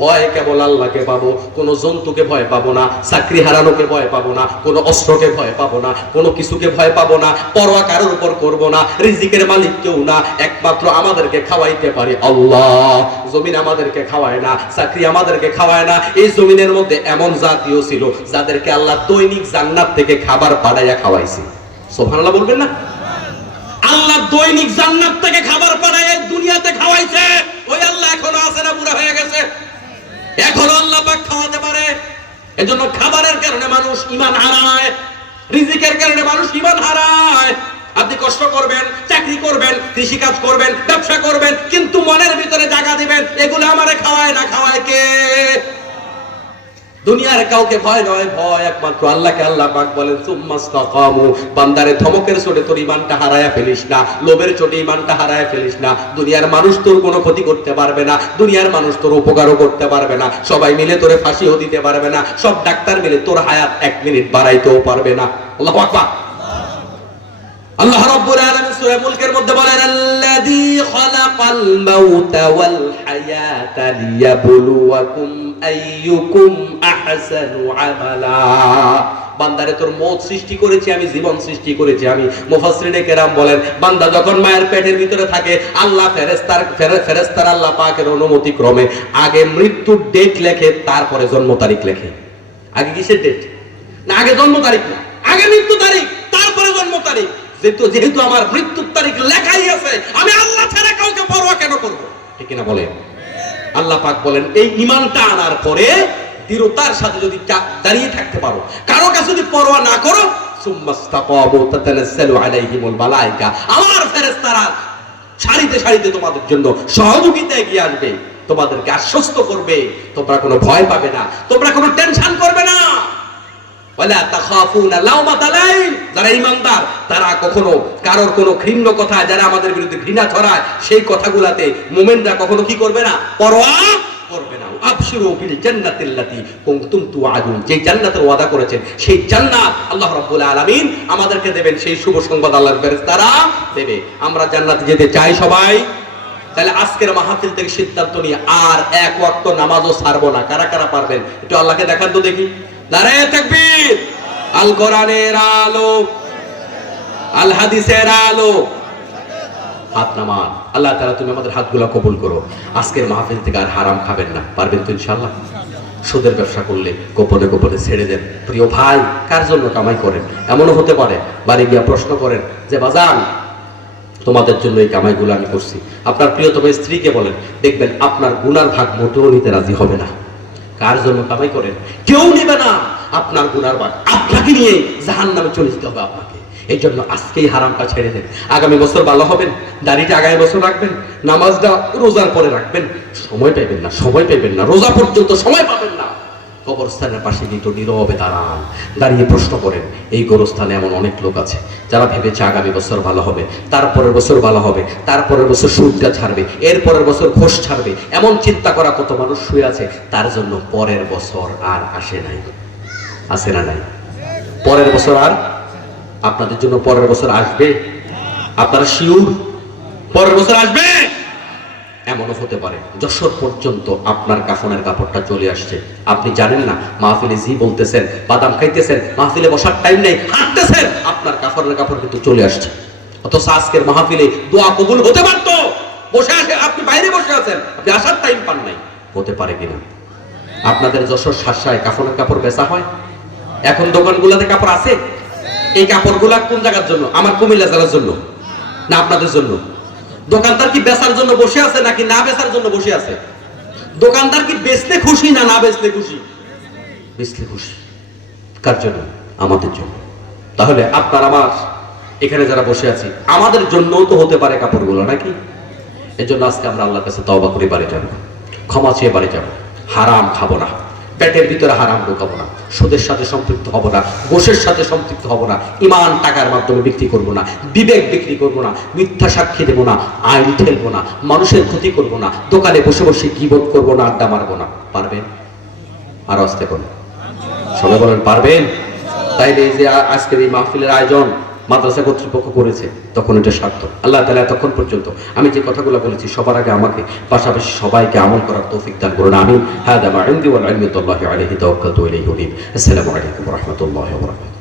ভয় কেবল আল্লাহকে পাবো, কোনো জন্তুকে ভয় পাবো না, চাকরি হারানোকে ভয় পাবো না, কোনো অস্ত্রকে ভয় পাবো না, কোনো কিছুকে ভয় পাবো না, পরোয়া কারোর উপর করবো না। রিজিকের মালিক কেউ না, একমাত্র আমাদেরকে খাওয়াইতে পারে আল্লাহ। জমিন আমাদেরকে খাওয়ায় না, চাকরি আমাদেরকে খাওয়ায় না। এই জমিনের মধ্যে এমন জাতীয় ছিল যাদেরকে আল্লাহ দৈনিক জান্নাত থেকে খাবার পাঠাইয়া খাওয়াইছে। সুবহানাল্লাহ বলবেন না? আল্লাহ দৈনিক জান্নাত থেকে খাবার পাঠাইয়া দুনিয়াতে খাওয়াইছে। ওই আল্লাহ এখনো আছে না বুড়া হয়ে গেছে? এখনো আল্লাহ পাক খাওয়াতে পারে। এজন্য খাবারের কারণে মানুষ ঈমান হারায়, রিজিকের কারণে মানুষ ঈমান হারায়। আপনি কষ্ট করবেন, চাকরি করবেন, কৃষি কাজ করবেন, ব্যবসা করবেন, কিন্তু মনের ভিতরে জায়গা দিবেন, এগুলো আমারে খাওয়ায় না, খাওয়ায় কে? দুনিয়ার কাউকে ভয় নয়, ভয় একমাত্র আল্লাহকে। আল্লাহ পাক বলেন, সুম্মাস্তাকামু, বান্দারে ধমকের চোটে তোর ঈমানটা হারায়া ফেলিস না, লোভের চোটে ঈমানটা হারায়া ফেলিস না। দুনিয়ার মানুষ তোর কোনো ক্ষতি করতে পারবে না, দুনিয়ার মানুষ তোর উপকারও করতে পারবে না, সবাই মিলে তোরে ফাঁসিও দিতে পারবে না, সব ডাক্তার মিলে তোর হায়াত 1 মিনিট বাড়াইতেও পারবে না। আল্লাহু আকবার। আল্লাহ রাব্বুল আলামিন সূরা মুলকের মধ্যে বলেন, আল্লাযী খালাকাল মাউতা ওয়াল হায়াতা লিয়াবলুয়াকুম আইয়ুকুম আহসানু আমালা। বান্দারে তোর মওত সৃষ্টি করেছি আমি, জীবন সৃষ্টি করেছি আমি। মুফাসসিরিনে কেরাম বলেন, বান্দা যখন মায়ের পেটের ভিতরে থাকে, আল্লাহ ফেরেশতারা আল্লাহ পাকের অনুমতি ক্রমে আগে মৃত্যুর ডেট লেখে, তারপরে জন্ম তারিখ লেখে। আগে কিসের ডেট? না, আগে জন্ম তারিখ না, আগে মৃত্যু তারিখ, তারপরে জন্ম তারিখ। যেহেতু আমার মৃত্যুর তারিখ লেখাই আছে, আমি আল্লাহ ছাড়া কাউকে পরোয়া কেন করব? ঠিক না বলেন? আল্লাহ পাক বলেন, এই ঈমানটা আনার পরে দৃঢ়তার সাথে যদি দাঁড়িয়ে থাকতে পারো, কারো কাছে যদি পরোয়া না করো, সুম্মাস্তাকামু তাতানাজ্জালু আলাইহিমুল মালায়েকা, আমার ফেরেশতারা সারিতে সারিতে তোমাদের জন্য সহযোগিতা এগিয়ে আসবে, তোমাদেরকে আশ্বস্ত করবে, তোমরা কোনো ভয় পাবে না, তোমরা কোনো টেনশন করবে না। ওয়ালা তাখাফুনা লাওমাতা লাইম, যারা ঈমানদার তারা কখনো কারোর কোনো ঘৃণ্য কথা, যারা আমাদের বিরুদ্ধে ঘৃণা ছড়ায়, সেই কথাগুলাতে মুমিনরা কখনো কি করবে না? পরোয়া করবে না। আবশিরু বিল জান্নাতিল্লাতী কুনতুম তুআদুন, যে জান্নাতের ওয়াদা করেছেন সেই জান্নাত আল্লাহ রাব্বুল আলামিন আমাদেরকে দেবেন, সেই শুভ সংবাদ আল্লাহর ফেরেশতারা দেবে। আমরা জান্নাতে যেতে চাই সবাই। তাহলে আজকের মাহফিল থেকে সিদ্ধান্ত নিয়ে আর এক ওয়াক্ত নামাজও ছাড়বো না। কারা কারা পারবেন একটু আল্লাহকে দেখান তো দেখি। নারায়ে তাকবীর। আল কোরআনের আলো, আল হাদিসের আলো। হাত নামান। আল্লাহ তাআলা তুমি আমাদের হাতগুলো কবুল করো। আজকের মাহফিল থেকে আর হারাম খাবেন না, পারবেন তো ইনশাআল্লাহ? সুদের ব্যবসা করলে গোপনে গোপনে ছেড়ে দেন। প্রিয় ভাই, কার জন্য কামাই করেন? এমনও হতে পারে বাড়ি গিয়া প্রশ্ন করেন যে বাজান তোমাদের জন্য এই কামাইগুলো আমি করছি। আপনার প্রিয়তম স্ত্রীকে বলেন, দেখবেন আপনার গুনার ভাগ মোটেও নিতে রাজি হবে না। কার জন্য কামাই করেন? কেউ নেবে না আপনার গুনার ভাগ, আপনাকে নিয়ে জাহান্নামে চলে যেতে হবে আপনাকে। এই জন্য আজকেই হারামটা ছেড়ে দেন। আগামী বছর ভালো হবেন, দাড়িটা আগামী বছর রাখবেন, নামাজটা রোজার পরে রাখবেন। সময় পাইবেন না, সময় পাইবেন না, রোজা পর্যন্ত সময় পাবেন না। কবরস্থানের পাশে গিয়ে তো নীরবে দাঁড়ান, দাঁড়িয়ে প্রশ্ন করেন। এই গোরস্থানে এমন অনেক লোক আছে যারা ভেবেছে আগামী বছর ভালো হবে, তারপরের বছর ভালো হবে, তারপরের বছর সুদটা ছাড়বে, এরপরের বছর ঘোষ ছাড়বে। এমন চিন্তা করা কত মানুষ শুয়ে আছে, তার জন্য পরের বছর আর আসে নাই। আসে না নাই? পরের বছর আর আপনাদের জন্য পরের বছর আসবে? আপনারা শিওর পরের বছর আসবে? এমনও হতে পারে যশোর পর্যন্ত আপনার কাফনের কাপড়টা চলে আসছে, আপনি জানেন না। মাহফিলে জি বলতেছেন, বাদাম খাইতেছেন, মাহফিলে বসার টাইম নেই, হাঁটতেছেন, আপনার কাফনের কাপড় কিন্তু চলে আসছে। অথচ আজকের মাহফিলে দোয়া কবুল হতে পারতো, বসে আছে, আপনি বাইরে বসে আছেন, আপনি আসার টাইম পান নাই। হতে পারে কিনা? আপনাদের যশোর শাসায় কাফনের কাপড় বেচা হয়? এখন দোকানগুলোতে কাপড় আছে? এই কাপড়গুলা কোন জায়গার জন্য? আমার কুমিল্লা জেলার জন্য না আপনাদের জন্য? দোকানদার কি বেচার জন্য বসে আছে নাকি না বেচার জন্য বসে আছে? দোকানদার কি বেচতে খুশি না না বেচতে খুশি? বেচতে খুশি। কার জন্য? আমাদের জন্য। তাহলে আপনার আমার এখানে যারা বসে আছি, আমাদের জন্যও তো হতে পারে কাপড়গুলো, নাকি? এই জন্য আজকে আমরা আল্লাহর কাছে তওবা করে বাড়ি যাবো, ক্ষমা চেয়ে বাড়ি যাবো। হারাম খাবো না, পেটের ভিতরে হারাম ঢোকাবো না, সুদের সাথে সম্পৃক্ত হব না, ঘোষের সাথে সম্পৃক্ত হব না, ইমান টাকার মাধ্যমে বিক্রি করব না, বিবেক বিক্রি করব না, মিথ্যা সাক্ষী দেবো না, আইন ঠেলবো না, মানুষের ক্ষতি করব না, দোকানে বসে বসে গীবত করব না, আড্ডা মারবো না। পারবেন? আর আসতে করুন, সবাই বলেন পারবেন? তাইলে এই যে আজকের এই মাহফিলের আয়োজন মাদ্রাসা কর্তৃপক্ষ করেছে, তখন এটা সার্থক। আল্লাহ তাআলা এতক্ষণ পর্যন্ত আমি যে কথাগুলো বলেছি, সবার আগে আমাকে, পাশাপাশি সবাইকে আমল করার তৌফিক দান করুন। আমিন। হাদা মা ইনদি ওয়াল ইলমু বিল্লাহি আলাইহি তাওয়াক্কালতু ওয়া ইলাইহি উনীব। আসসালামু আলাইকুম ওয়া রাহমাতুল্লাহি ওয়া বারাকাতুহু।